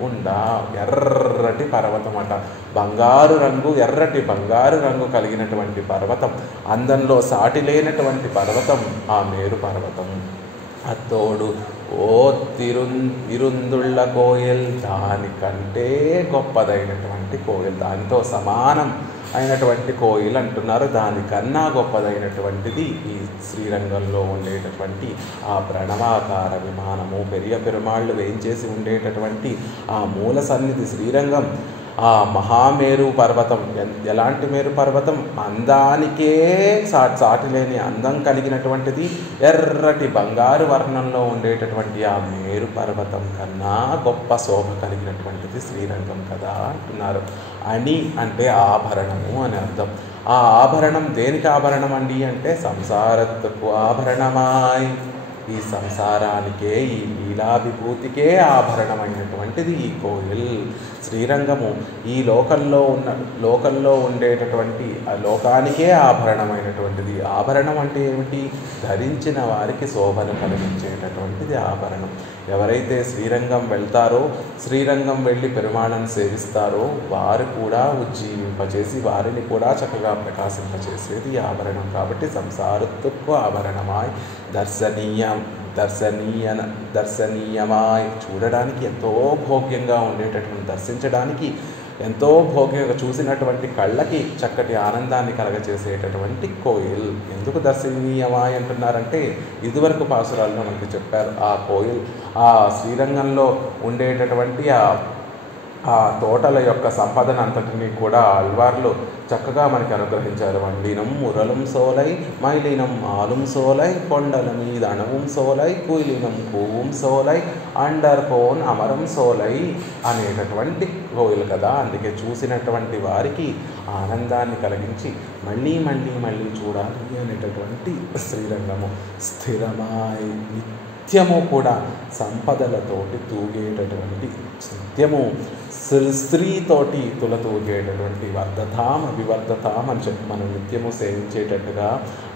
ఉండ, ఎర్రటి పర్వతం అట, బంగారు రంగు, ఎర్రటి బంగారు రంగు కలిగినటువంటి పర్వతం, అందంలో సాటి లేనటువంటి పర్వతం ఆ మేరు పర్వతం. అత్తోడు ఓ ఇరుందుళ్ళ కోయల్, దానికంటే గొప్పదైనటువంటి కోయల్, దానితో సమానం అయినటువంటి కోయిల్ అంటున్నారు. దానికన్నా గొప్పదైనటువంటిది ఈ శ్రీరంగంలో ఉండేటటువంటి ఆ ప్రణవాకార విమానము. పెరియ పెరుమాళ్ళు వేయించేసి ఉండేటటువంటి ఆ మూల సన్నిధి శ్రీరంగం ఆ మహామేరు పర్వతం ఎలాంటి మేరు పర్వతం? అందానికే సాటి లేని అందం కలిగినటువంటిది. ఎర్రటి బంగారు వర్ణంలో ఉండేటటువంటి ఆ మేరు పర్వతం కన్నా గొప్ప శోభ కలిగినటువంటిది శ్రీరంగం కదా అంటున్నారు. అని అంటే ఆభరణము అని అర్థం. ఆ ఆభరణం దేనికి ఆభరణం అండి అంటే సంసారత్వకు ఆభరణమాయ్, ఈ సంసారానికే, ఈ లీలావిభూతికే ఆభరణమైనటువంటిది ఈ కోయిల్ శ్రీరంగము. ఈ లోకంలో ఉండేటటువంటి ఆ లోకానికే ఆభరణమైనటువంటిది. ఆభరణం అంటే ఏమిటి? ధరించిన వారికి శోభను కలిగించేటటువంటిది ఆభరణం. ఎవరైతే శ్రీరంగం వెళ్తారో, శ్రీరంగం వెళ్ళి పెరుమాళను సేవిస్తారో వారు కూడా ఉజ్జీవింపచేసి వారిని కూడా చక్కగా ప్రకాశింపచేసేది ఆభరణం. కాబట్టి సంసారత్వకు ఆభరణమాయ్ దర్శనీయమాయ్, చూడడానికి ఎంతో భోగ్యంగా ఉండేటటువంటి, దర్శించడానికి ఎంతో భోగ్యంగా, చూసినటువంటి కళ్ళకి చక్కటి ఆనందాన్ని కలగచేసేటటువంటి కోయిల్. ఎందుకు దర్శనీయమాయ్ అంటున్నారంటే ఇదివరకు పాసురాల్లో మనకి చెప్పారు. ఆ కోయిల్, ఆ శ్రీరంగంలో ఉండేటటువంటి ఆ తోటల యొక్క సంపదన అంతటినీ కూడా ఆళ్వార్లు చక్కగా మనకి అనుగ్రహించారు. వండినం మురళం సోలై మైలినం ఆలుం సోలై కొండల మీద అణవం సోలై కుయిలినం కూవం సోలై అండర్కోన్ అమరం సోలై అనేటటువంటి కోయిలు కదా. అందుకే చూసినటువంటి వారికి ఆనందాన్ని కలిగించి మళ్ళీ మళ్ళీ మళ్ళీ చూడాలి అనేటటువంటి శ్రీరంగము. స్థిరమాయి నిత్యము కూడా సంపదలతోటి తూగేటటువంటి, నిత్యము స్త్రీతోటి తులతూగేటటువంటి, వర్ధతాం అభివర్ధతాం అని చెప్పి మనం నిత్యము సేవించేటట్టుగా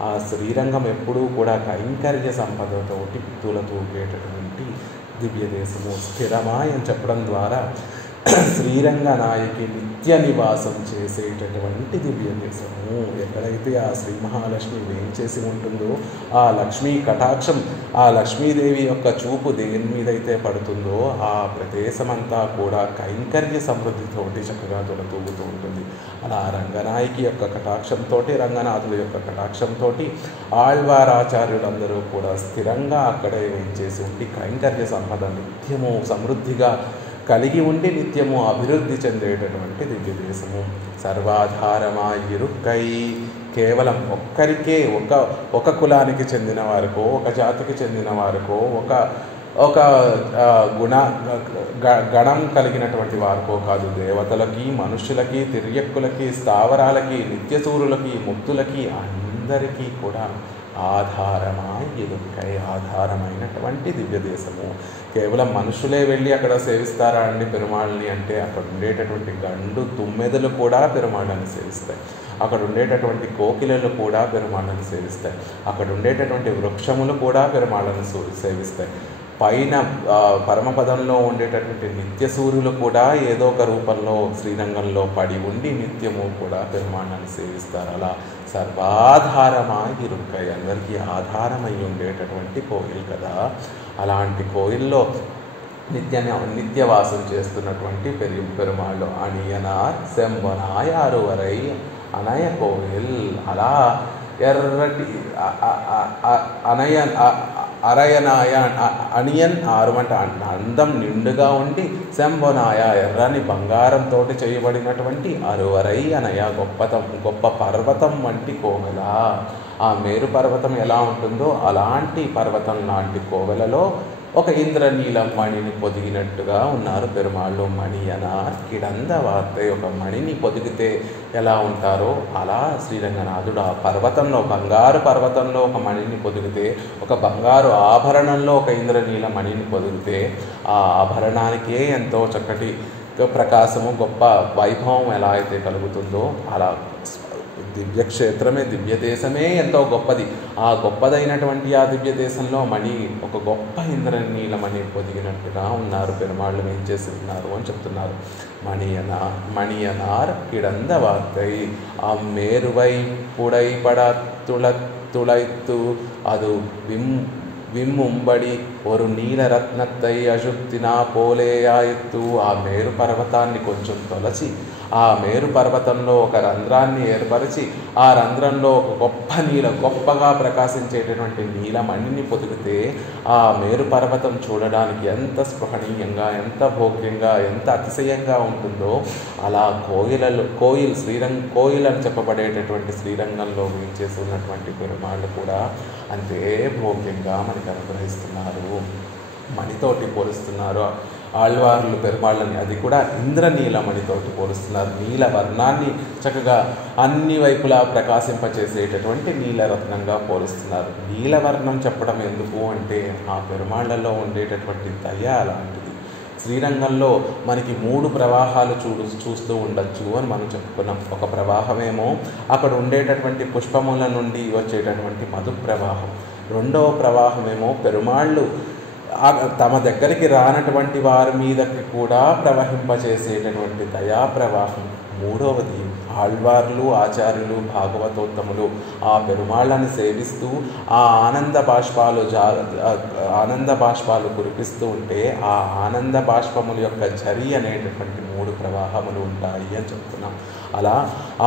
ఆ శ్రీరంగం ఎప్పుడూ కూడా కైంకర్య సంపదతోటి తులతూగేటటువంటి దివ్య దేశము. స్థిరమాయ్ అని చెప్పడం ద్వారా శ్రీరంగ నాయకి నిత్య నివాసం చేసేటటువంటి దివ్య దేశము. ఎక్కడైతే ఆ శ్రీ మహాలక్ష్మి వేయించేసి ఉంటుందో, ఆ లక్ష్మీ కటాక్షం, ఆ లక్ష్మీదేవి యొక్క చూపు దేని మీదైతే పడుతుందో ఆ ప్రదేశమంతా కూడా కైంకర్య సమృద్ధితోటి చక్కగా తొలతూగుతూ ఉంటుంది. అలా రంగనాయకి యొక్క కటాక్షంతో, రంగనాథుల యొక్క కటాక్షంతో ఆళ్వారాచార్యులందరూ కూడా స్థిరంగా అక్కడే వేయించేసి ఉండి కైంకర్య సంపద నిత్యము సమృద్ధిగా కలిగి ఉండి నిత్యము అభివృద్ధి చెందేటటువంటి దివ్య దేశము. సర్వాధారమాయిరుక్కై, కేవలం ఒక్కరికే, ఒక కులానికి చెందిన వారికో, ఒక జాతికి చెందిన వారికో, ఒక గణం కలిగినటువంటి వారికో కాదు, దేవతలకి, మనుష్యులకి, తిర్యక్కులకి, స్థావరాలకి, నిత్యసూరులకి, ముక్తులకి, అందరికీ కూడా ఆధారమాయిరుక్కై, ఆధారమైనటువంటి దివ్య దేశము. కేవలం మనుషులే వెళ్ళి అక్కడ సేవిస్తారా అండి పెరుమాళ్ళని అంటే, అక్కడ ఉండేటటువంటి గండు తుమ్మెదలు కూడా పెరుమాళ్ళని సేవిస్తాయి, అక్కడ ఉండేటటువంటి కోకిలలు కూడా పెరుమాళ్ళని సేవిస్తాయి, అక్కడ ఉండేటటువంటి వృక్షములు కూడా పెరుమాళ్ళని సేవిస్తాయి, పైన పరమపదంలో ఉండేటటువంటి నిత్య సూర్యులు కూడా ఏదో ఒక రూపంలో శ్రీరంగంలో పడి ఉండి నిత్యము కూడా పెరుమాళ్ళని సేవిస్తారు. అలా సర్వాధారమాయిరుక్కై, అందరికీ ఆధారమై ఉండేటటువంటి కోయిల్ కదా. అలాంటి కోయిల్లో నిత్యవాసం చేస్తున్నటువంటి పెరుమాళ్ళు. అణియనార్ సెంబనాయ్ అరువరై అనయ కోయిల్. అలా ఎర్రటి అరయనాయ, అణియన్ ఆరుమంట అందం నిండుగా ఉండి, శంభనాయ ఎర్రని బంగారంతో చేయబడినటువంటి, అరువరై అనయ గొప్ప పర్వతం వంటి కోవెల. ఆ మేరు పర్వతం ఎలా ఉంటుందో అలాంటి పర్వతం లాంటి కోవెలలో ఒక ఇంద్రనీలం మణిని పొదిగినట్టుగా ఉన్నారు పెరుమాళ్ళు. మణియనార్ కిడంద వార్తే, ఒక మణిని పొదిగితే ఎలా ఉంటారో అలా శ్రీరంగనాథుడు ఆ పర్వతంలో, బంగారు పర్వతంలో ఒక మణిని పొదిగితే, ఒక బంగారు ఆభరణంలో ఒక ఇంద్రనీల మణిని పొదిగితే ఆ ఆభరణానికే ఎంతో చక్కటి ప్రకాశము, గొప్ప వైభవం ఎలా అయితే కలుగుతుందో అలా దివ్యక్షేత్రమే, దివ్య దేశమే ఎంతో గొప్పది. ఆ గొప్పదైనటువంటి ఆ దివ్య దేశంలో మణి, ఒక గొప్ప ఇంద్రనీలమణి పొదిగినట్టుగా ఉన్నారు పెరుమాళ్ళు, ఏం చేసి ఉన్నారు అని చెప్తున్నారు. మణియనార్ కిడంద వార్తై అమ్మేరువై పుడైపడ తుళైత్తు அது విమ్ముంబడి ஒரு నీలరత్నత్తై అశుక్తినా పోలేయాయిత్తు. ఆ మేరు పర్వతాన్ని కొంచెం తొలచి ఆ మేరు పర్వతంలో ఒక రంధ్రాన్ని ఏర్పరిచి ఆ రంధ్రంలో ఒక గొప్పగా ప్రకాశించేటటువంటి నీలమణిని పొదిగితే ఆ మేరు పర్వతం చూడడానికి ఎంత స్పృహణీయంగా, ఎంత భోగ్యంగా, ఎంత అతిశయంగా ఉంటుందో అలా కోయిల్ అని చెప్పబడేటటువంటి శ్రీరంగంలో వేయించేసి ఉన్నటువంటి పెరుమాళ్ళు కూడా అంతే భోగ్యంగా మనకి అనుగ్రహిస్తున్నారు. మణితోటి పోలుస్తున్నారు ఆళ్వార్లు పెరుమాళ్ళని, అది కూడా ఇంద్రనీలమణితోటి పోలుస్తున్నారు. నీల వర్ణాన్ని చక్కగా అన్ని వైపులా ప్రకాశింపచేసేటటువంటి నీలరత్నంగా పోలుస్తున్నారు. నీలవర్ణం చెప్పడం ఎందుకు అంటే ఆ పెరుమాళ్లలో ఉండేటటువంటి దయ అలాంటిది. శ్రీరంగంలో మనకి 3 ప్రవాహాలు చూస్తూ ఉండొచ్చు అని మనం చెప్పుకున్నాం. ఒక ప్రవాహమేమో అక్కడ ఉండేటటువంటి పుష్పముల నుండి వచ్చేటటువంటి మధు ప్రవాహం. రెండవ ప్రవాహమేమో పెరుమాళ్ళు తమ దగ్గరికి రానటువంటి వారి మీదకి కూడా ప్రవహింపచేసేటటువంటి దయా ప్రవాహం. మూడవది ఆళ్వార్లు, ఆచార్యులు, భాగవతోత్తములు ఆ పెరుమాళ్ళని సేవిస్తూ ఆ ఆనంద బాష్పాలు కురిపిస్తూ ఉంటే ఆ ఆనంద బాష్పముల యొక్క ఝరి అనేటటువంటి 3 ప్రవాహములు ఉంటాయి అని చెప్తున్నాం. అలా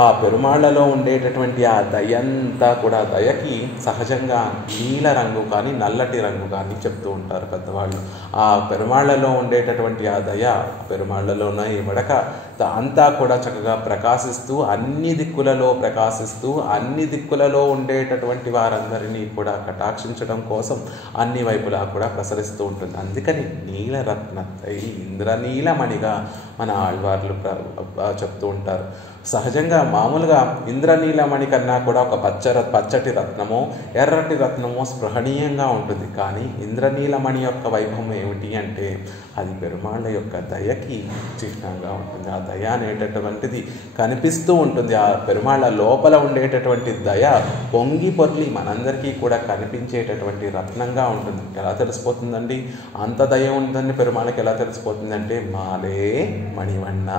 ఆ పెరుమాళ్లలో ఉండేటటువంటి ఆ దయంతా కూడా, దయకి సహజంగా నీల రంగు కానీ నల్లటి రంగు కానీ చెప్తూ ఉంటారు పెద్దవాళ్ళు. ఆ పెరుమాళ్లలో ఉండేటటువంటి ఆ దయ, పెరుమాళ్లలోనే వడక అంతా కూడా చక్కగా ప్రకాశిస్తూ అన్ని దిక్కులలో ఉండేటటువంటి వారందరినీ కూడా కటాక్షించడం కోసం అన్ని వైపులా కూడా ప్రసరిస్తూ ఉంటుంది. అందుకని నీలరత్నై ఇంద్రనీలమణిగా మన ఆళ్వార్లు చెప్తూ ఉంటారు. సహజంగా మామూలుగా ఇంద్రనీలమణి కన్నా కూడా ఒక పచ్చటి రత్నమో ఎర్రటి రత్నమో స్పృహణీయంగా ఉంటుంది. కానీ ఇంద్రనీలమణి యొక్క వైభవం ఏమిటి అంటే అది పెరుమాళ్ళ యొక్క దయకి చిహ్నంగా ఉంటుంది. ఆ దయ అనేటటువంటిది కనిపిస్తూ ఉంటుంది. ఆ పెరుమాళ్ళ లోపల ఉండేటటువంటి దయ పొంగి పొర్లి మనందరికీ కూడా కనిపించేటటువంటి రత్నంగా ఉంటుంది. ఎలా తెలిసిపోతుందండి అంత దయ ఉందని పెరుమాళ్ళకి? ఎలా తెలిసిపోతుందంటే మాలే మణివన్న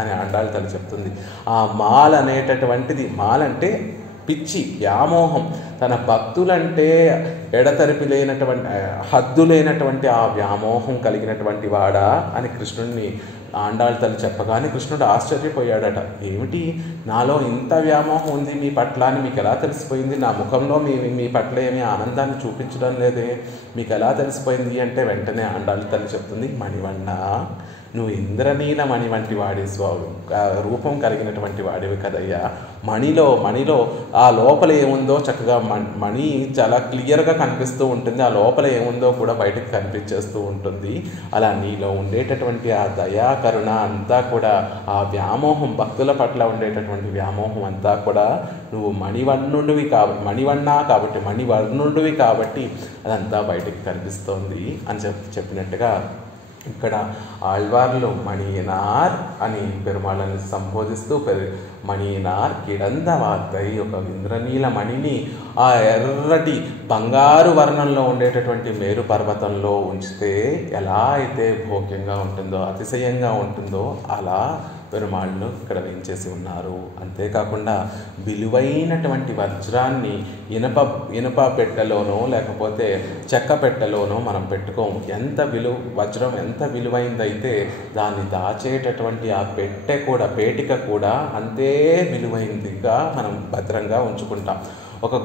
అని ఆండాళ్ళ తల్లి చెప్తుంది. ఆ మాల్ అనేటటువంటిది, మాలంటే పిచ్చి, వ్యామోహం, తన భక్తులంటే ఎడతెరిపి లేనటువంటి, హద్దు లేనటువంటి ఆ వ్యామోహం కలిగినటువంటి వాడా అని కృష్ణుడిని ఆండాళ్ళ తల్లి చెప్పగానే కృష్ణుడు ఆశ్చర్యపోయాడట. ఏమిటి నాలో ఇంత వ్యామోహం ఉంది మీ పట్ల అని మీకు ఎలా తెలిసిపోయింది? నా ముఖంలో మీ పట్ల ఏమీ ఆనందాన్ని చూపించడం లేదే, మీకు ఎలా తెలిసిపోయింది అంటే వెంటనే ఆండాళ్ళ తల్లి చెప్తుంది, మణివన్న నువ్వు ఇంద్రనీలమణి వంటి వాడి రూపం కలిగినటువంటి వాడివి కదయ్యా. మణిలో ఆ లోపల ఏముందో చక్కగా మణి చాలా క్లియర్గా కనిపిస్తూ ఉంటుంది. ఆ లోపల ఏముందో కూడా బయటకు కనిపించేస్తూ ఉంటుంది. అలా నీలో ఉండేటటువంటి ఆ దయా కరుణ అంతా కూడా, ఆ వ్యామోహం, భక్తుల పట్ల ఉండేటటువంటి వ్యామోహం అంతా కూడా నువ్వు మణివర్ణుడివి కాబట్టి అదంతా బయటకు కనిపిస్తోంది అని చెప్పినట్టుగా ఇక్కడ ఆళ్వార్లు మణియనార్ అని పెరుమాళ్ళని సంబోధిస్తూ మణియనార్ కిడంద వార్తై, ఒక ఇంద్రనీల మణిని ఆ ఎర్రటి బంగారు వర్ణంలో ఉండేటటువంటి మేరు పర్వతంలో ఉంచితే ఎలా అయితే భోగ్యంగా ఉంటుందో, అతిశయంగా ఉంటుందో అలా పెరుమాళ్ళు ఇక్కడ వేయించేసి ఉన్నారు. అంతేకాకుండా విలువైనటువంటి వజ్రాన్ని ఇనుప పెట్టెలోనో లేకపోతే చెక్క పెట్టెలోనో మనం పెట్టుకోము. వజ్రం ఎంత విలువైందైతే దాన్ని దాచేటటువంటి ఆ పేటిక కూడా అంతే విలువైనదిగా మనం భద్రంగా ఉంచుకుంటాం. ఒక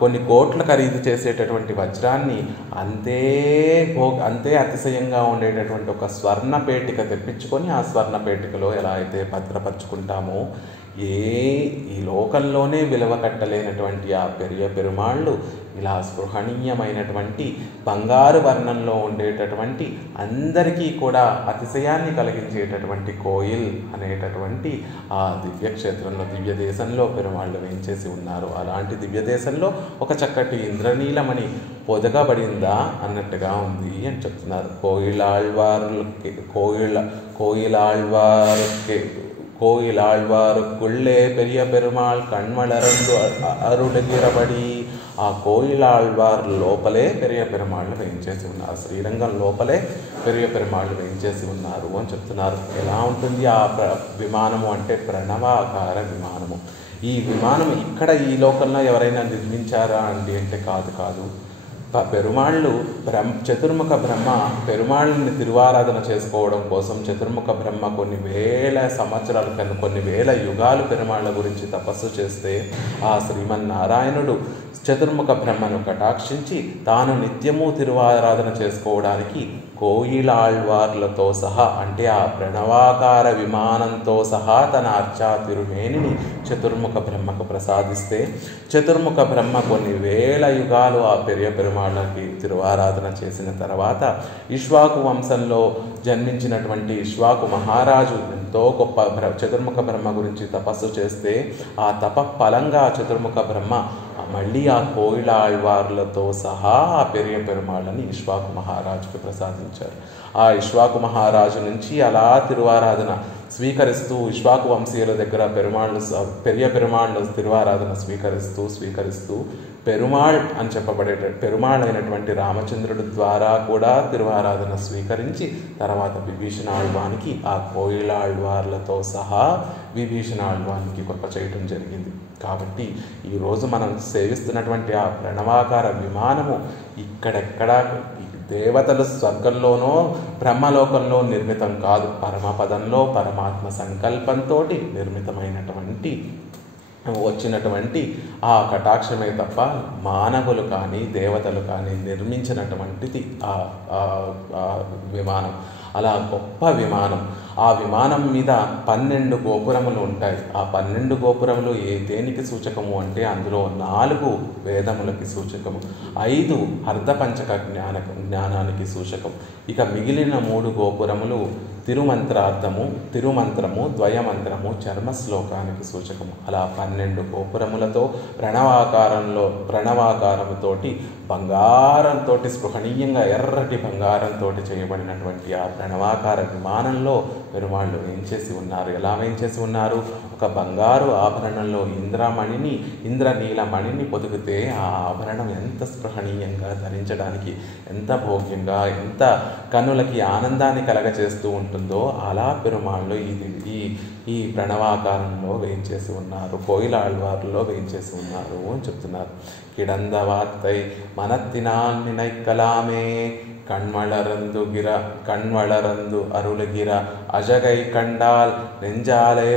కొన్ని కోట్లు ఖరీదు చేసేటటువంటి వజ్రాన్ని అంతే అతిశయంగా ఉండేటటువంటి ఒక స్వర్ణ పేటిక తెప్పించుకొని ఆ స్వర్ణ పేటికలో ఎలా అయితే భద్రపరుచుకుంటామో, ఈ లోకంలోనే విలువ కట్టలేనటువంటి ఆ పెరుమాళ్ళు ఇలా స్పృహణీయమైనటువంటి బంగారు వర్ణంలో ఉండేటటువంటి అందరికీ కూడా అతిశయాన్ని కలిగించేటటువంటి కోయిల్ అనేటటువంటి ఆ దివ్యక్షేత్రంలో, దివ్య దేశంలో పెరుమాళ్ళు వేయించేసి ఉన్నారు. అలాంటి దివ్య దేశంలో ఒక చక్కటి ఇంద్రనీలమణి పొదగబడిందా అన్నట్టుగా ఉంది అని చెప్తున్నారు. కోయిలాళ్వారుకుళ్ళే పెరియ పెరుమాళ్ కణ్మళరందు అరుడగిరబడి, ఆ కోయిలాళ్వార్ లోపలే పెరియ పెరుమాళ్ళు వేయించేసి ఉన్నారు. శ్రీరంగం లోపలే పెరియ పెరుమాళ్ళు వేయించేసి ఉన్నారు అని చెప్తున్నారు. ఎలా ఉంటుంది ఆ విమానము అంటే ప్రణవాకార విమానము. ఈ విమానం ఇక్కడ ఈ లోకంలో ఎవరైనా నిర్మించారా అండి అంటే కాదు. పెరుమాళ్ళు చతుర్ముఖ బ్రహ్మ పెరుమాళ్ళని తిరువారాధన చేసుకోవడం కోసం చతుర్ముఖ బ్రహ్మ కొన్ని వేల సంవత్సరాలు కొన్ని వేల యుగాలు పెరుమాళ్ళ గురించి తపస్సు చేస్తే ఆ శ్రీమన్నారాయణుడు చతుర్ముఖ బ్రహ్మను కటాక్షించి తాను నిత్యము తిరువారాధన చేసుకోవడానికి కోయిలాళ్వార్లతో సహా అంటే ఆ ప్రణవాకార విమానంతో సహా తన అర్చా తిరుమేనిని చతుర్ముఖ బ్రహ్మకు ప్రసాదిస్తే చతుర్ముఖ బ్రహ్మ కొన్ని వేల యుగాలు ఆ పెరియ పెరుమాళ్ళకి తిరువారాధన చేసిన తర్వాత ఇక్ష్వాకు వంశంలో జన్మించినటువంటి ఇక్ష్వాకు మహారాజు ఎంతో గొప్ప చతుర్ముఖ బ్రహ్మ గురించి తపస్సు చేస్తే ఆ తప ఫలంగా చతుర్ముఖ బ్రహ్మ మళ్ళీ ఆ కోయిలాళ్వార్లతో సహా ఆ పెరియ పెరుమాళ్ళని ఇక్ష్వాకు మహారాజుకు ప్రసాదించారు. ఆ ఇక్ష్వాకు మహారాజు నుంచి అలా తిరువారాధన స్వీకరిస్తూ ఇక్ష్వాకు వంశీయుల దగ్గర పెరియ పెరుమాళ్ళు తిరువారాధన స్వీకరిస్తూ పెరుమాళ్ అని చెప్పబడే పెరుమాళ్ అయినటువంటి రామచంద్రుడి ద్వారా కూడా తిరువారాధన స్వీకరించి తర్వాత విభీషణాళ్వానికి ఆ కోయిలాళ్వార్లతో సహా విభీషణాళ్వానికి కృప చేయటం జరిగింది. కాబట్టి ఈరోజు మనం సేవిస్తున్నటువంటి ఆ ప్రణవాకార విమానము ఇక్కడెక్కడా దేవతలు స్వర్గంలోనో బ్రహ్మలోకంలో నిర్మితం కాదు, పరమపదంలో పరమాత్మ సంకల్పంతో నిర్మితమైనటువంటి వచ్చినటువంటి ఆ కటాక్షమే తప్ప మానవులు కానీ దేవతలు కానీ నిర్మించినటువంటిది ఆ విమానం. అలా గొప్ప విమానం. ఆ విమానం మీద 12 గోపురములు ఉంటాయి. ఆ 12 గోపురములు దేనికి సూచకము అంటే అందులో 4 వేదములకి సూచకము, 5 అర్ధపంచక జ్ఞానానికి సూచకం. ఇక మిగిలిన 3 గోపురములు తిరుమంత్రము, ద్వయమంత్రము, చర్మశ్లోకానికి సూచకము. అలా 12 గోపురములతో ప్రణవాకారముతోటి బంగారంతో స్పృహణీయంగా ఎర్రటి బంగారంతో చేయబడినటువంటి ఆ ప్రణవాకార విమానంలో పెరుమాళ్ళు వేంచేసి ఉన్నారు. ఎలా వేంచేసి ఉన్నారు? ఒక బంగారు ఆభరణంలో ఇంద్రనీలమణిని పొదిగితే ఆ ఆభరణం ఎంత స్పృహణీయంగా ధరించడానికి ఎంత భోగ్యంగా ఎంత కన్నులకి ఆనందాన్ని కలగచేస్తూ ఉంటుందో అలా పెరుమాళ్ళు ఈ ప్రణవాకారంలో వేయించేసి ఉన్నారు, కోయిలాళ్వార్లో వేయించేసి ఉన్నారు అని చెప్తున్నారు. కిడందవాత్తై మనత్తినాన్ నిனைக்கலாமே கண்வளரந்து அருளுகிற அழகை கண்டால் நெஞ்சாலே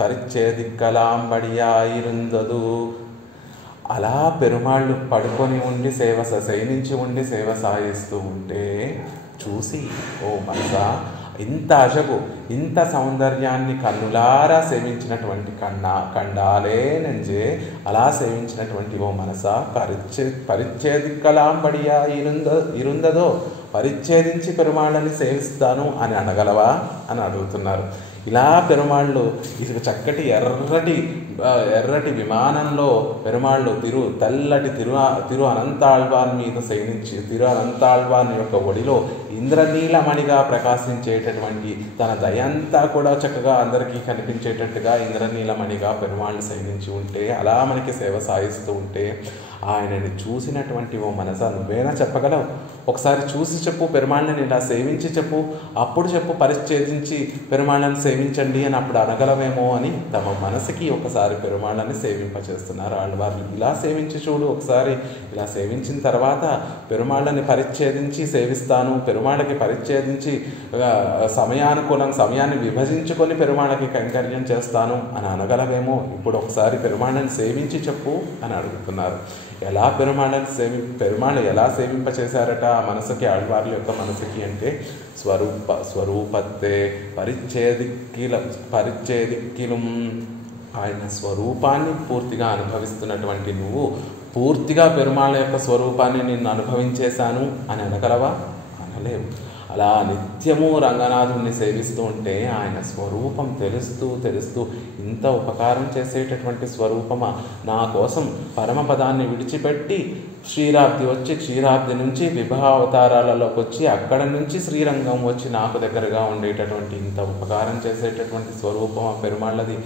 పరిచ్ఛేదిక్కలాంబడియాயிருందదు. అలా పెరుమాళ్ళు పడుకొని ఉండి శయనించి ఉండి సేవ సాగిస్తూ ఉంటే చూసి ఓ మనసా ఇంత అజగు ఇంత సౌందర్యాన్ని కన్నులారా సేవించినటువంటి కండాలే నెంజే అలా సేవించినటువంటి ఓ మనసా పరిచ్ఛేదిక్కలాంబడియా ఇరుందదో పరిచ్ఛేదించి పెరుమాళ్ళని సేవిస్తాను అని అనగలవా అని అడుగుతున్నారు. ఇలా పెరుమాళ్ళు ఇది చక్కటి ఎర్రటి విమానంలో పెరుమాళ్ళు తెల్లటి తిరు అనంతాళ్వాన్ మీద శయనించి తిరు అనంతాళ్వాన్ యొక్క ఒడిలో ఇంద్రనీలమణిగా ప్రకాశించేటటువంటి తన దయంతా కూడా చక్కగా అందరికీ కనిపించేటట్టుగా ఇంద్రనీలమణిగా పెరుమాళ్ళు శయనించి ఉంటే అలా మనకి సేవ సాగిస్తూ ఉంటే ఆయనని చూసినటువంటి ఓ మనసా నువ్వేనా చెప్పగలవు? ఒకసారి చూసి చెప్పు, పెరుమాళ్ళని ఇలా సేవించి చెప్పు, అప్పుడు చెప్పు పరిచ్ఛేదించి పెరుమాళ్ళని సేవించండి అని అప్పుడు అనగలవేమో అని తమ మనసుకి ఒకసారి పెరుమాళ్ళని సేవింపచేస్తున్నారు ఆళ్వార్లు. ఇలా సేవించి చూడు ఒకసారి, ఇలా సేవించిన తర్వాత పెరుమాళ్ళని పరిచ్ఛేదించి సేవిస్తాను, పెరుమాళ్ళకి పరిచ్ఛేదించి సమయాన్ని విభజించుకొని పెరుమాళ్ళకి కైంకర్యం చేస్తాను అని అనగలవేమో. ఇప్పుడు ఒకసారి పెరుమాళ్ళని సేవించి చెప్పు అని అడుగుతున్నారు. ఎలా పెరుమాళ్ళు ఎలా సేవింపచేశారట ఆ మనసుకి, ఆళ్వార్ల యొక్క మనసుకి అంటే స్వరూపత్తే పరిచ్ఛేదిక్కిలం ఆయన స్వరూపాన్ని పూర్తిగా అనుభవిస్తున్నటువంటి నువ్వు పూర్తిగా పెరుమాళ్ళ యొక్క స్వరూపాన్ని నిన్ను అనుభవించేశాను అని అనగలవా? అనలేవు. అలా నిత్యము రంగనాథుణ్ణి సేవిస్తూ ఉంటే ఆయన స్వరూపం తెలుస్తూ ఇంత ఉపకారం చేసేటటువంటి స్వరూపమా, నా కోసం పరమపదాన్ని విడిచిపెట్టి క్షీరాబ్ది నుంచి విభావతారాలలోకి వచ్చి అక్కడ నుంచి శ్రీరంగం వచ్చి నాకు దగ్గరగా ఉండేటటువంటి ఇంత ఉపకారం చేసేటటువంటి స్వరూపమా పెరుమాళ్ళది.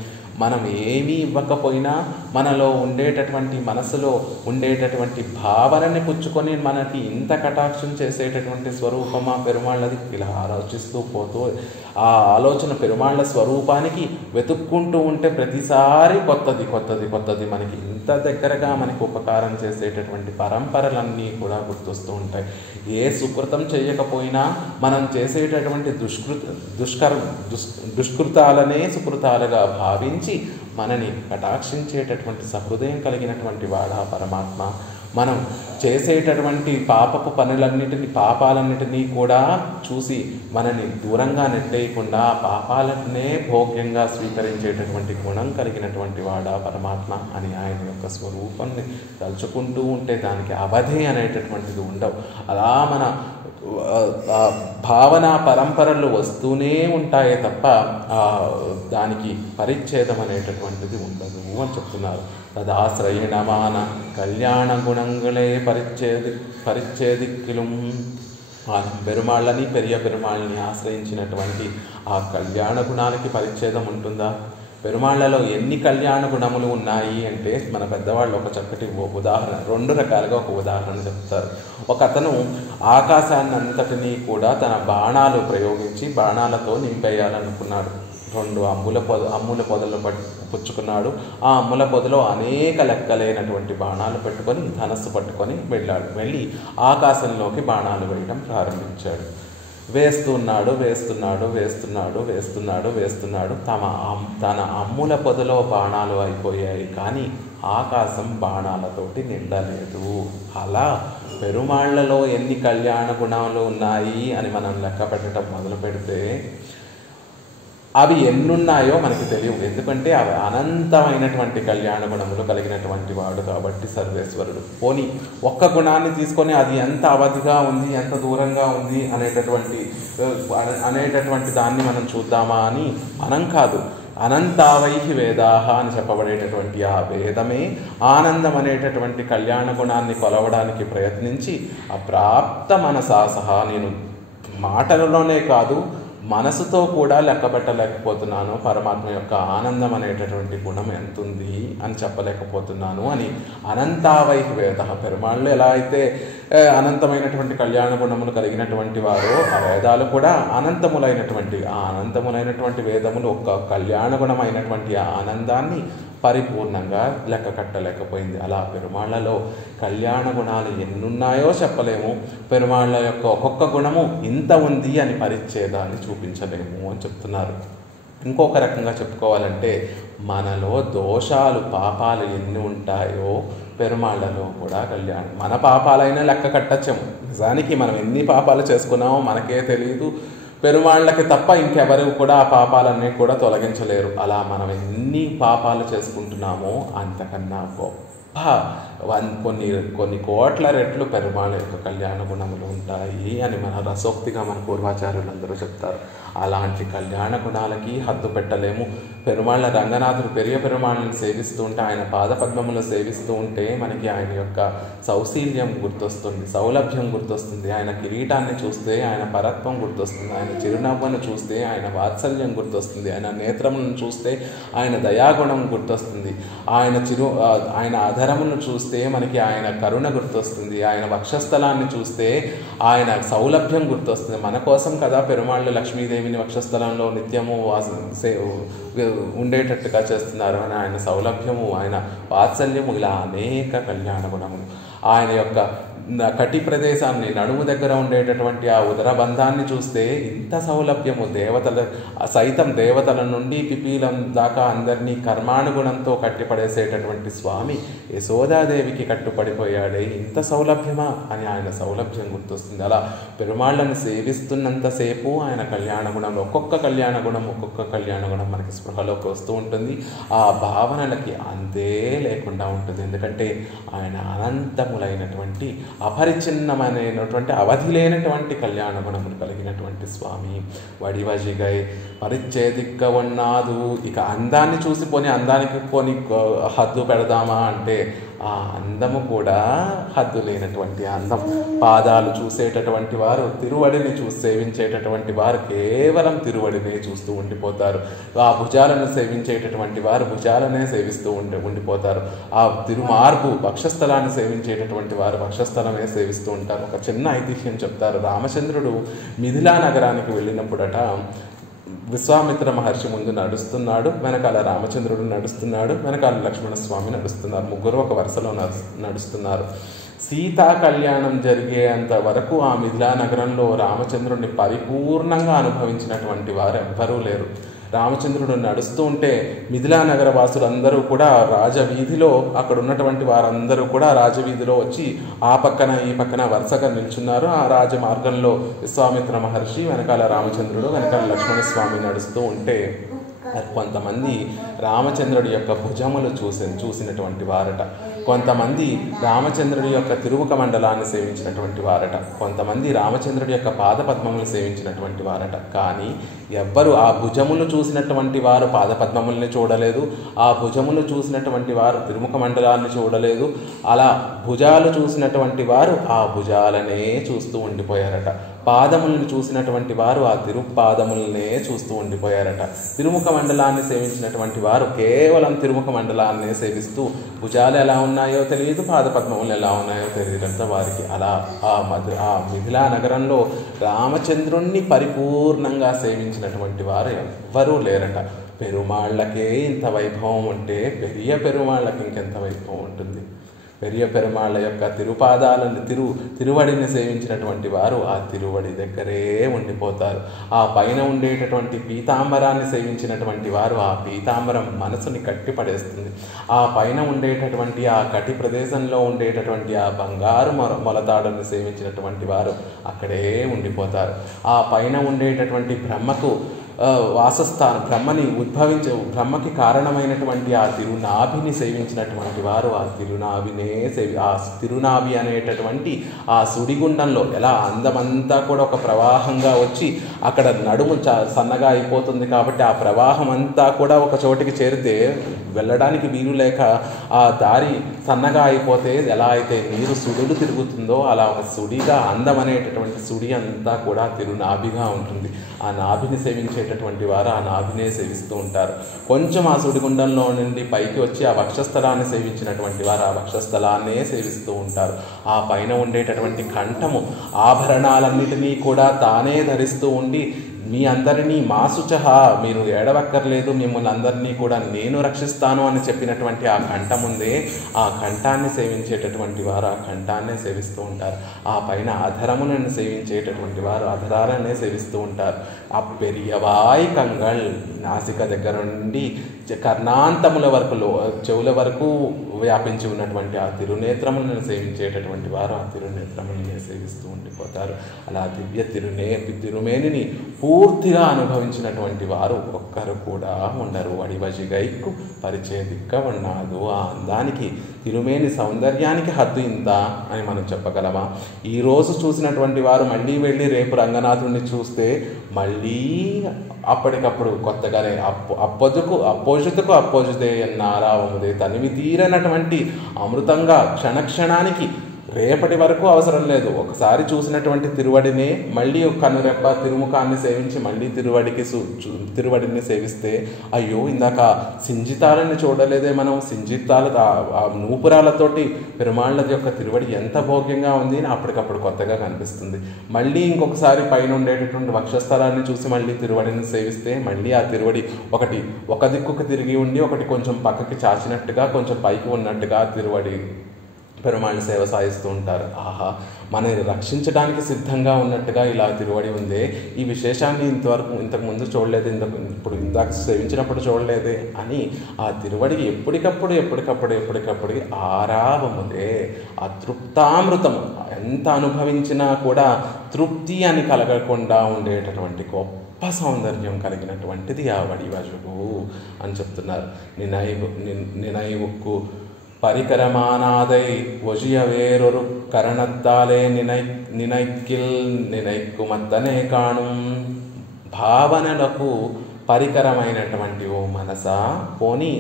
మనం ఏమీ ఇవ్వకపోయినా మనలో ఉండేటటువంటి మనసులో ఉండేటటువంటి భావనని పుచ్చుకొని మనకి ఇంత కటాక్షం చేసేటటువంటి స్వరూపమా పెరుమాళ్ళది. ఇలా ఆలోచిస్తూ పోతూ ఆ ఆలోచన పెరుమాళ్ళ స్వరూపానికి వెతుక్కుంటూ ఉంటే ప్రతిసారి కొత్తది మనకి ఇంత దగ్గరగా మనకు ఉపకారం చేసేటటువంటి పరంపరలన్నీ కూడా గుర్తొస్తూ ఉంటాయి. ఏ సుకృతం చేయకపోయినా మనం చేసేటటువంటి దుష్కృతాలనే సుకృతాలుగా భావించి మనని కటాక్షించేటటువంటి సహృదయం కలిగినటువంటి వాడా పరమాత్మ. మనం చేసేటటువంటి పాపాలన్నిటినీ కూడా చూసి మనని దూరంగా నెట్టేయకుండా పాపాలనే భోగ్యంగా స్వీకరించేటటువంటి గుణం కలిగినటువంటి వాడా పరమాత్మ అని ఆయన యొక్క స్వరూపాన్ని తలుచుకుంటూ ఉంటే దానికి అవధి అనేటటువంటిది ఉండవు. అలా మన భావన పరంపరలు వస్తూనే ఉంటాయే తప్ప దానికి పరిచ్ఛేదం అనేటటువంటిది ఉండదు అని చెప్తున్నారు. తదాశ్రయణమాన కళ్యాణ గుణంగులే పరిచ్ఛేదిక్కిலும் పెరుమాళ్ళని పెరియ పెరుమాళ్ళని ఆశ్రయించినటువంటి ఆ కళ్యాణ గుణాలకి పరిచ్ఛేదం ఉంటుందా? పెరుమాళ్లలో ఎన్ని కళ్యాణ గుణములు ఉన్నాయి అంటే మన పెద్దవాళ్ళు ఒక చక్కటి ఉదాహరణ, 2 రకాలుగా ఒక ఉదాహరణ చెప్తారు. ఒక అతను ఆకాశాన్ని అంతటినీ కూడా తన బాణాలు ప్రయోగించి బాణాలతో నింపేయాలనుకున్నాడు. 2 అమ్ముల పొదలు పుచ్చుకున్నాడు. ఆ అమ్ముల పొదలో అనేక లెక్కలైనటువంటి బాణాలు పెట్టుకొని ధనస్సు పట్టుకొని వెళ్ళి ఆకాశంలోకి బాణాలు వేయడం ప్రారంభించాడు. వేస్తున్నాడు. తన అమ్ముల పొదలో బాణాలు అయిపోయాయి, కానీ ఆకాశం బాణాలతోటి నిండలేదు. అలా పెరుమాళ్లలో ఎన్ని కళ్యాణ గుణాలు ఉన్నాయి అని మనం లెక్క పెట్టడం మొదలు పెడితే అవి ఎన్నున్నాయో మనకి తెలియవు. ఎందుకంటే అవి అనంతమైనటువంటి కళ్యాణ గుణములు కలిగినటువంటి వాడు కాబట్టి సర్వేశ్వరుడు. పోనీ ఒక్క గుణాన్ని తీసుకొని అది ఎంత అవధిగా ఉంది, ఎంత దూరంగా ఉంది అనేటటువంటి దాన్ని మనం చూద్దామా అని మనం కాదు. అనంతావైహి వేదాహ అని చెప్పబడేటటువంటి ఆ వేదమే ఆనందం అనేటటువంటి కళ్యాణ గుణాన్ని కొలవడానికి ప్రయత్నించి అప్రాప్త మనసా సహా నేను మాటలలోనే కాదు మనసుతో కూడా లెక్క పెట్టలేకపోతున్నాను పరమాత్మ యొక్క ఆనందం అనేటటువంటి గుణం ఎంతుంది అని చెప్పలేకపోతున్నాను అని అనంతావైహి వేద. పెరుమాళ్ళు ఎలా అయితే అనంతమైనటువంటి కళ్యాణ గుణములు కలిగినటువంటి వారో ఆ వేదాలు కూడా అనంతములైనటువంటి వేదములు ఒక కళ్యాణ గుణమైనటువంటి ఆ ఆనందాన్ని పరిపూర్ణంగా లెక్క కట్టలేకపోయింది. అలా పెరుమాళ్లలో కళ్యాణ గుణాలు ఎన్నున్నాయో చెప్పలేము. పెరుమాళ్ల యొక్క ఒక్కొక్క గుణము ఇంత ఉంది అని పరిచ్ఛేదాన్ని చూపించలేము అని చెప్తున్నారు. ఇంకొక రకంగా చెప్పుకోవాలంటే మనలో దోషాలు పాపాలు ఎన్ని ఉంటాయో పెరుమాళ్లలో కూడా మన పాపాలైనా లెక్క కట్టచ్చాము. నిజానికి మనం ఎన్ని పాపాలు చేసుకున్నామో మనకే తెలియదు. పెరుమాళ్ళకి తప్ప ఇంకెవరు కూడా ఆ పాపాలన్నీ కూడా తొలగించలేరు. అలా మనం ఎన్ని పాపాలు చేసుకుంటున్నామో అంతకన్నా గొప్ప కొన్ని కోట్ల రెట్లు పెరుమాళ యొక్క కళ్యాణ గుణములు ఉంటాయి అని మన రసోక్తిగా మన పూర్వాచార్యులందరూ చెప్తారు. అలాంటి కళ్యాణ గుణాలకి హద్దు పెట్టలేము. పెరుమాళ్ళ రంగనాథుడు పెరియ పెరుమాళ్ళని సేవిస్తూ ఉంటే, ఆయన పాదపద్మములు సేవిస్తూ ఉంటే మనకి ఆయన యొక్క సౌశీల్యం గుర్తొస్తుంది, సౌలభ్యం గుర్తొస్తుంది. ఆయన కిరీటాన్ని చూస్తే ఆయన పరత్వం గుర్తొస్తుంది, ఆయన చిరునవ్వును చూస్తే ఆయన వాత్సల్యం గుర్తొస్తుంది, ఆయన నేత్రములను చూస్తే ఆయన దయాగుణం గుర్తొస్తుంది, ఆయన అధరములను చూస్తే మనకి ఆయన కరుణ గుర్తొస్తుంది, ఆయన వక్షస్థలాన్ని చూస్తే ఆయన సౌలభ్యం గుర్తొస్తుంది. మన కోసం కదా పెరుమాళ్ళు లక్ష్మీదేవిని వక్షస్థలంలో నిత్యము ఉండేటట్టుగా చేస్తున్నారు అని ఆయన సౌలభ్యము, ఆయన వాత్సల్యము, ఇలా అనేక కళ్యాణ గుణములు. ఆయన యొక్క కటి ప్రదేశాన్ని నడుము దగ్గర ఉండేటటువంటి ఆ ఉదరబంధాన్ని చూస్తే ఇంత సౌలభ్యము, దేవతల నుండి పిపీలం దాకా అందరినీ కర్మానుగుణంతో కట్టిపడేసేటటువంటి స్వామి యశోదాదేవికి కట్టుపడిపోయాడే, ఇంత సౌలభ్యమా అని ఆయన సౌలభ్యం గుర్తొస్తుంది. అలా పెరుమాళ్ళని సేవిస్తున్నంతసేపు ఆయన కళ్యాణ గుణంలో ఒక్కొక్క కళ్యాణ గుణం మనకి స్పృహలోకి వస్తూ ఉంటుంది. ఆ భావనలకి అంతే లేకుండా ఉంటుంది. ఎందుకంటే ఆయన అనంతములైనటువంటి అపరిచ్ఛిన్నమైనటువంటి అవధి లేనటువంటి కళ్యాణ గుణములు కలిగినటువంటి స్వామి. వడివజిగై పరిచ్ఛేదిక్క ఉన్నాదు. ఇక అందాన్ని చూసిపోని అందానికి పోని హద్దు పెడదామా అంటే ఆ అందము కూడా హద్దు లేనటువంటి అందం. పాదాలు చూసేటటువంటి వారు తిరువడిని సేవించేటటువంటి వారు కేవలం తిరువడినే చూస్తూ ఉండిపోతారు. ఆ భుజాలను సేవించేటటువంటి వారు భుజాలనే సేవిస్తూ ఉండిపోతారు. ఆ తిరుమార్పు వక్షస్థలాన్ని సేవించేటటువంటి వారు వక్షస్థలమే సేవిస్తూ ఉంటారు. ఒక చిన్న ఐతిహ్యం చెప్తారు. రామచంద్రుడు మిథిలా నగరానికి వెళ్ళినప్పుడట విశ్వామిత్ర మహర్షి ముందు నడుస్తున్నాడు, వెనకాల రామచంద్రుడు నడుస్తున్నాడు, వెనకాల లక్ష్మణస్వామి నడుస్తున్నారు. ముగ్గురు ఒక వరుసలో నడుస్తున్నారు. సీతా కళ్యాణం జరిగేంత వరకు ఆ మిథిలా నగరంలో రామచంద్రుడిని పరిపూర్ణంగా అనుభవించినటువంటి వారు ఎవ్వరూ లేరు. రామచంద్రుడు నడుస్తూ ఉంటే మిథిలా నగర వాసులందరూ కూడా రాజవీధిలో, అక్కడ ఉన్నటువంటి వారందరూ కూడా రాజవీధిలో వచ్చి ఆ పక్కన ఈ పక్కన వరుసగా నిల్చున్నారు. ఆ రాజమార్గంలో విశ్వామిత్ర మహర్షి, వెనకాల రామచంద్రుడు, వెనకాల లక్ష్మణస్వామి నడుస్తూ ఉంటే కొంతమంది రామచంద్రుడి యొక్క భుజములు చూసినటువంటి వారట, కొంతమంది రామచంద్రుడి యొక్క తిరుముఖ మండలాన్ని సేవించినటువంటి వారట, కొంతమంది రామచంద్రుడి యొక్క పాదపద్మములు సేవించినటువంటి వారట. కానీ ఎవ్వరు ఆ భుజములు చూసినటువంటి వారు పాదపద్మముల్ని చూడలేదు, ఆ భుజములు చూసినటువంటి వారు తిరుముఖ మండలాన్ని చూడలేదు. అలా భుజాలు చూసినటువంటి వారు ఆ భుజాలనే చూస్తూ ఉండిపోయారట. పాదములను చూసినటువంటి వారు ఆ తిరుపాదములనే చూస్తూ ఉండిపోయారట. తిరుముఖ మండలాన్ని సేవించినటువంటి వారు కేవలం తిరుముఖ మండలాన్ని సేవిస్తూ భుజాలు ఎలా ఉన్నాయో తెలియదు, పాదపద్మములు ఎలా ఉన్నాయో తెలియదంట వారికి. అలా ఆ మిథిలా నగరంలో రామచంద్రుణ్ణి పరిపూర్ణంగా సేవించినటువంటి వారు ఎవ్వరూ లేరట. పెరుమాళ్ళకే ఇంత వైభవం ఉంటే పెరియ పెరుమాళ్ళకి ఇంకెంత వైభవం ఉంటుంది. పెరియ పెరుమాళ్ళ యొక్క తిరుపాదాలను తిరువడిని సేవించినటువంటి వారు ఆ తిరువడి దగ్గరే ఉండిపోతారు. ఆ పైన ఉండేటటువంటి పీతాంబరాన్ని సేవించినటువంటి వారు ఆ పీతాంబరం మనసుని కట్టిపడేస్తుంది. ఆ పైన ఉండేటటువంటి ఆ కటి ప్రదేశంలో ఉండేటటువంటి ఆ బంగారు మొలతాడుని సేవించినటువంటి వారు అక్కడే ఉండిపోతారు. ఆ పైన ఉండేటటువంటి బ్రహ్మకు వాసస్థానం, బ్రహ్మకి కారణమైనటువంటి ఆ తిరునాభిని సేవించినటువంటి వారు ఆ తిరునాభినే ఆ తిరునాభి అనేటటువంటి ఆ సుడిగుండంలో ఎలా అందమంతా కూడా ఒక ప్రవాహంగా వచ్చి అక్కడ నడుము సన్నగా అయిపోతుంది కాబట్టి ఆ ప్రవాహం అంతా కూడా ఒక చోటికి చేరితే వెళ్ళడానికి వీలు లేక ఆ దారి సన్నగా అయిపోతే ఎలా అయితే నీరు సుడులు తిరుగుతుందో అలా ఒక సుడిగా అందం అనేటటువంటి సుడి అంతా కూడా తిరునాభిగా ఉంటుంది. ఆ నాభిని సేవించేటటువంటి వారు ఆ నాభినే సేవిస్తూ ఉంటారు. కొంచెం ఆ సుడిగుండంలో నుండి పైకి వచ్చి ఆ వక్షస్థలాన్ని సేవించినటువంటి వారు ఆ వక్షస్థలాన్నే సేవిస్తూ ఉంటారు. ఆ పైన ఉండేటటువంటి కంఠము ఆభరణాలన్నిటినీ కూడా తానే ధరిస్తూ ఉండి మీ అందరినీ మాసుచహ, మీరు ఏడవక్కర్లేదు, మిమ్మల్ని అందరినీ కూడా నేను రక్షిస్తాను అని చెప్పినటువంటి ఆ కంఠం ఉందే, ఆ కంఠాన్ని సేవించేటటువంటి వారు ఆ కంఠాన్నే సేవిస్తూ ఉంటారు. ఆ పైన అధరములను సేవించేటటువంటి వారు అధరాలనే సేవిస్తూ ఉంటారు. ఆ పెరియవాయి కంగళ్, నాసిక దగ్గర నుండి కర్ణాంతముల వరకు చెవుల వరకు వ్యాపించి ఉన్నటువంటి ఆ తిరునేత్రములను సేవించేటటువంటి వారు ఆ తిరునేత్రములనే సేవిస్తూ ఉండిపోతారు. అలా దివ్య తిరుమేనిని పూర్తిగా అనుభవించినటువంటి వారు ఒక్కరు కూడా ఉండరు. అడివజిగైక్కు పరిచేదిక్క ఉన్నాదు. ఆ అందానికి, తిరుమేని సౌందర్యానికి హద్దు ఇంత అని మనం చెప్పగలమా? ఈరోజు చూసినటువంటి వారు మళ్ళీ వెళ్ళి రేపు రంగనాథుడిని చూస్తే మళ్ళీ అప్పటికప్పుడు కొత్తగానే అపోజితుకు అపోజితే ఎన్నారావముదే తనివి తీరనటువంటి అమృతంగా క్షణక్షణానికి రేపటి వరకు అవసరం లేదు. ఒకసారి చూసినటువంటి తిరువడినే మళ్ళీ కనురెప్ప తిరుముఖాన్ని సేవించి మళ్ళీ తిరువడిని సేవిస్తే అయ్యో ఇందాక సింజితాలని చూడలేదే మనం, సింజితాల ఆ నూపురాలతోటి పెరుమాళ్ళ యొక్క తిరువడి ఎంత భోగ్యంగా ఉంది అని అప్పటికప్పుడు కొత్తగా కనిపిస్తుంది. మళ్ళీ ఇంకొకసారి పైన ఉండేటటువంటి వక్షస్థలాన్ని చూసి మళ్ళీ తిరువడిని సేవిస్తే మళ్ళీ ఆ తిరువడి ఒకటి ఒక దిక్కుకు తిరిగి ఉండి ఒకటి కొంచెం పక్కకి చాచినట్టుగా కొంచెం పైకి ఉన్నట్టుగా తిరువడి పెరుమాళ్ళ సేవ సాగిస్తూ ఉంటారు. ఆహా, మనల్ని రక్షించడానికి సిద్ధంగా ఉన్నట్టుగా ఇలా తిరువడి ఉందే, ఈ విశేషాన్ని ఇంతకుముందు చూడలేదు, ఇందాక సేవించినప్పుడు చూడలేదే అని ఆ తిరువడికి ఎప్పటికప్పుడు ఆరావముదే, ఆ తృప్తామృతము ఎంత అనుభవించినా కూడా తృప్తి అని కలగకుండా ఉండేటటువంటి గొప్ప సౌందర్యం కలిగినటువంటిది ఆ వడివజుగు అని చెప్తున్నారు. నినైవుక్కు పరికరమానాదై ఒజియ వేరొరు కరణత్తాలే నినైక్కిల్ నినైక్కుమత్తనే కాణుం. భావనలకు పరికరమైనటువంటి ఓ మనసా, పోనీ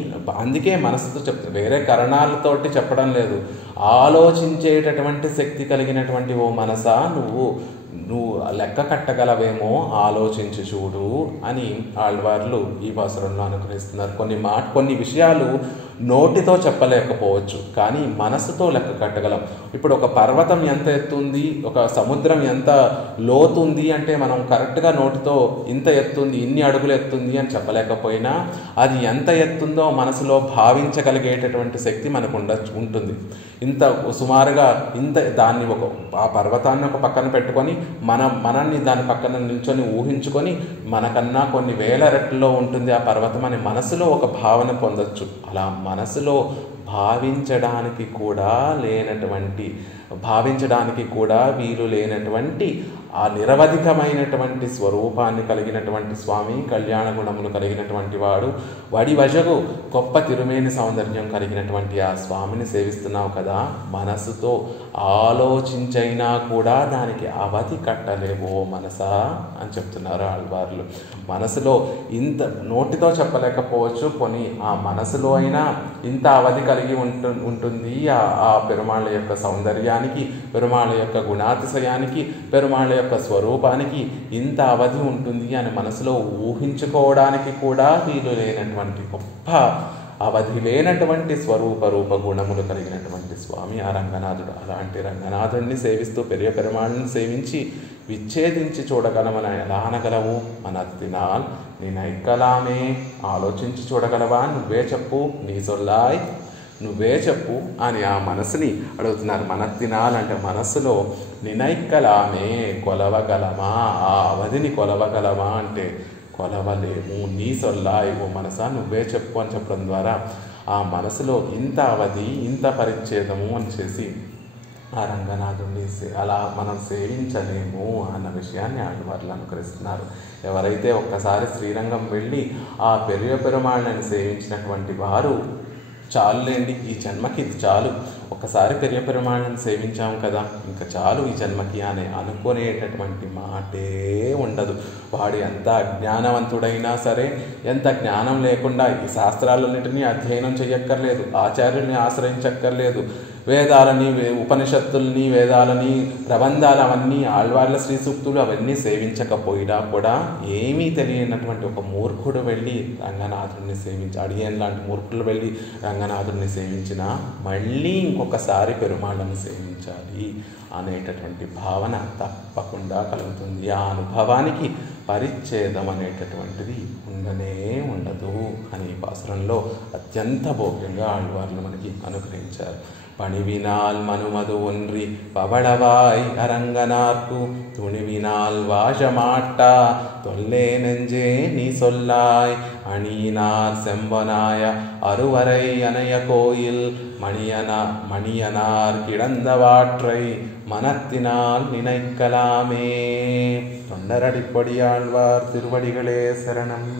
అందుకే మనసుతో చెప్తా, వేరే కరణాలతోటి చెప్పడం లేదు, ఆలోచించేటటువంటి శక్తి కలిగినటువంటి ఓ మనసా, నువ్వు నువ్వు లెక్క కట్టగలవేమో ఆలోచించి చూడు అని ఆళ్వార్లు ఈ పాసురంలో అనుగ్రహిస్తున్నారు. కొన్ని విషయాలు నోటితో చెప్పలేకపోవచ్చు, కానీ మనసుతో లెక్క కట్టగలం. ఇప్పుడు ఒక పర్వతం ఎంత ఎత్తుంది, ఒక సముద్రం ఎంత లోతుంది అంటే మనం కరెక్ట్గా నోటితో ఇంత ఎత్తుంది, ఇన్ని అడుగులు ఎత్తుంది అని చెప్పలేకపోయినా అది ఎంత ఎత్తుందో మనసులో భావించగలిగేటటువంటి శక్తి మనకు ఉంటుంది. ఇంత సుమారుగా దాన్ని ఆ పర్వతాన్ని ఒక పక్కన పెట్టుకొని మనల్ని దాని పక్కన నిల్చొని ఊహించుకొని మనకన్నా కొన్ని వేల రెట్లలో ఉంటుంది ఆ పర్వతం అని మనసులో ఒక భావన పొందొచ్చు. అలా మనసులో భావించడానికి కూడా వీలు లేనటువంటి ఆ నిరవధికమైనటువంటి స్వరూపాన్ని కలిగినటువంటి స్వామి, కళ్యాణ గుణములు కలిగినటువంటి వాడు, వడివజగు గొప్ప తిరుమేని సౌందర్యం కలిగినటువంటి ఆ స్వామిని సేవిస్తున్నావు కదా, మనసుతో ఆలోచించైనా కూడా దానికి అవధి కట్టలేవో మనసా అని చెప్తున్నారు ఆళ్వార్లు. మనసులో ఇంత నోటితో చెప్పలేకపోవచ్చు, కొని ఆ మనసులో అయినా ఇంత అవధి కలిగి ఉంటుంది ఆ పెరుమాళ్ళ యొక్క సౌందర్యానికి, పెరుమాళ్ళ యొక్క గుణాతిశయానికి, పెరుమాళ్ళ యొక్క స్వరూపానికి ఇంత అవధి ఉంటుంది అని మనసులో ఊహించుకోవడానికి కూడా వీలు లేనటువంటి గొప్ప అవధి లేనటువంటి రూప గుణములు కలిగినటువంటి స్వామి ఆ రంగనాథుడు. అలాంటి రంగనాథుడిని సేవిస్తూ పెరుమాళ్ళని సేవించి విచ్ఛేదించి చూడగలమని ఎలా అనగలవు? మనత్తినాల్ నీ నైక్కలామే, ఆలోచించి చూడగలవా? నువ్వే చెప్పు, నీ సొల్లాయ్, నువ్వే చెప్పు అని ఆ మనసుని అడుగుతున్నారు. మనత్తినాల్ అంటే మనస్సులో, నినైక్కలామే కొలవగలమా, ఆ అవధిని కొలవగలమా అంటే కొలవలేము. నీ సొల్లాయ్, ఓ మనసా నువ్వే చెప్పు అని చెప్పడం ద్వారా ఆ మనసులో ఇంత అవధి, ఇంత పరిచ్ఛేదము అని చేసి ఆ రంగనాథుడిని అలా మనం సేవించలేము అన్న విషయాన్ని ఆళ్వార్లు అనుకరిస్తున్నారు. ఎవరైతే ఒక్కసారి శ్రీరంగం వెళ్ళి ఆ పెరుమాళ్ళని సేవించినటువంటి వారు చాలులేండి, ఈ జన్మకి ఇది చాలు, ఒక్కసారి పెరుమాళ్ళని సేవించాము కదా ఇంకా చాలు ఈ జన్మకి అని అనుకునేటటువంటి మాటే ఉండదు. వాడు ఎంత అజ్ఞానవంతుడైనా సరే, ఎంత జ్ఞానం లేకుండా ఈ శాస్త్రాలన్నింటినీ అధ్యయనం చెయ్యక్కర్లేదు, ఆచార్యుల్ని ఆశ్రయించక్కర్లేదు, వేదాలని, ఉపనిషత్తుల్ని, వేదాలని, ప్రబంధాలు అవన్నీ, ఆళ్వార్ల శ్రీ సూక్తులు అవన్నీ సేవించకపోయినా కూడా ఏమీ తెలియనటువంటి ఒక మూర్ఖుడు వెళ్ళి రంగనాథుడిని అడియన్ లాంటి మూర్ఖులు వెళ్ళి రంగనాథుడిని సేవించినా మళ్ళీ ఇంకొకసారి పెరుమాళ్ళని సేవించాలి అనేటటువంటి భావన తప్పకుండా కలుగుతుంది. ఆ అనుభవానికి పరిచ్ఛేదం అనేటటువంటిది ఉండదు అని ఈ పాసురంలో అత్యంత భోగ్యంగా ఆళ్వార్లు మనకి అనుగ్రహించారు. பணிவினால் மனுமது ஒன்றி பவளவாய் அரங்கனார்க்கு துணிவினால் வாழமாட்டா தொல்லே நெஞ்சே நீ சொல்லாய் அணியினார் செம்பனாய அருவரை அணைய கோயில் மணியனார் கிடந்தவாற்றை மனத்தினால் நினைக்கலாமே. தொண்டரடிப்படியாழ்வார் திருவடிகளே சரணம்.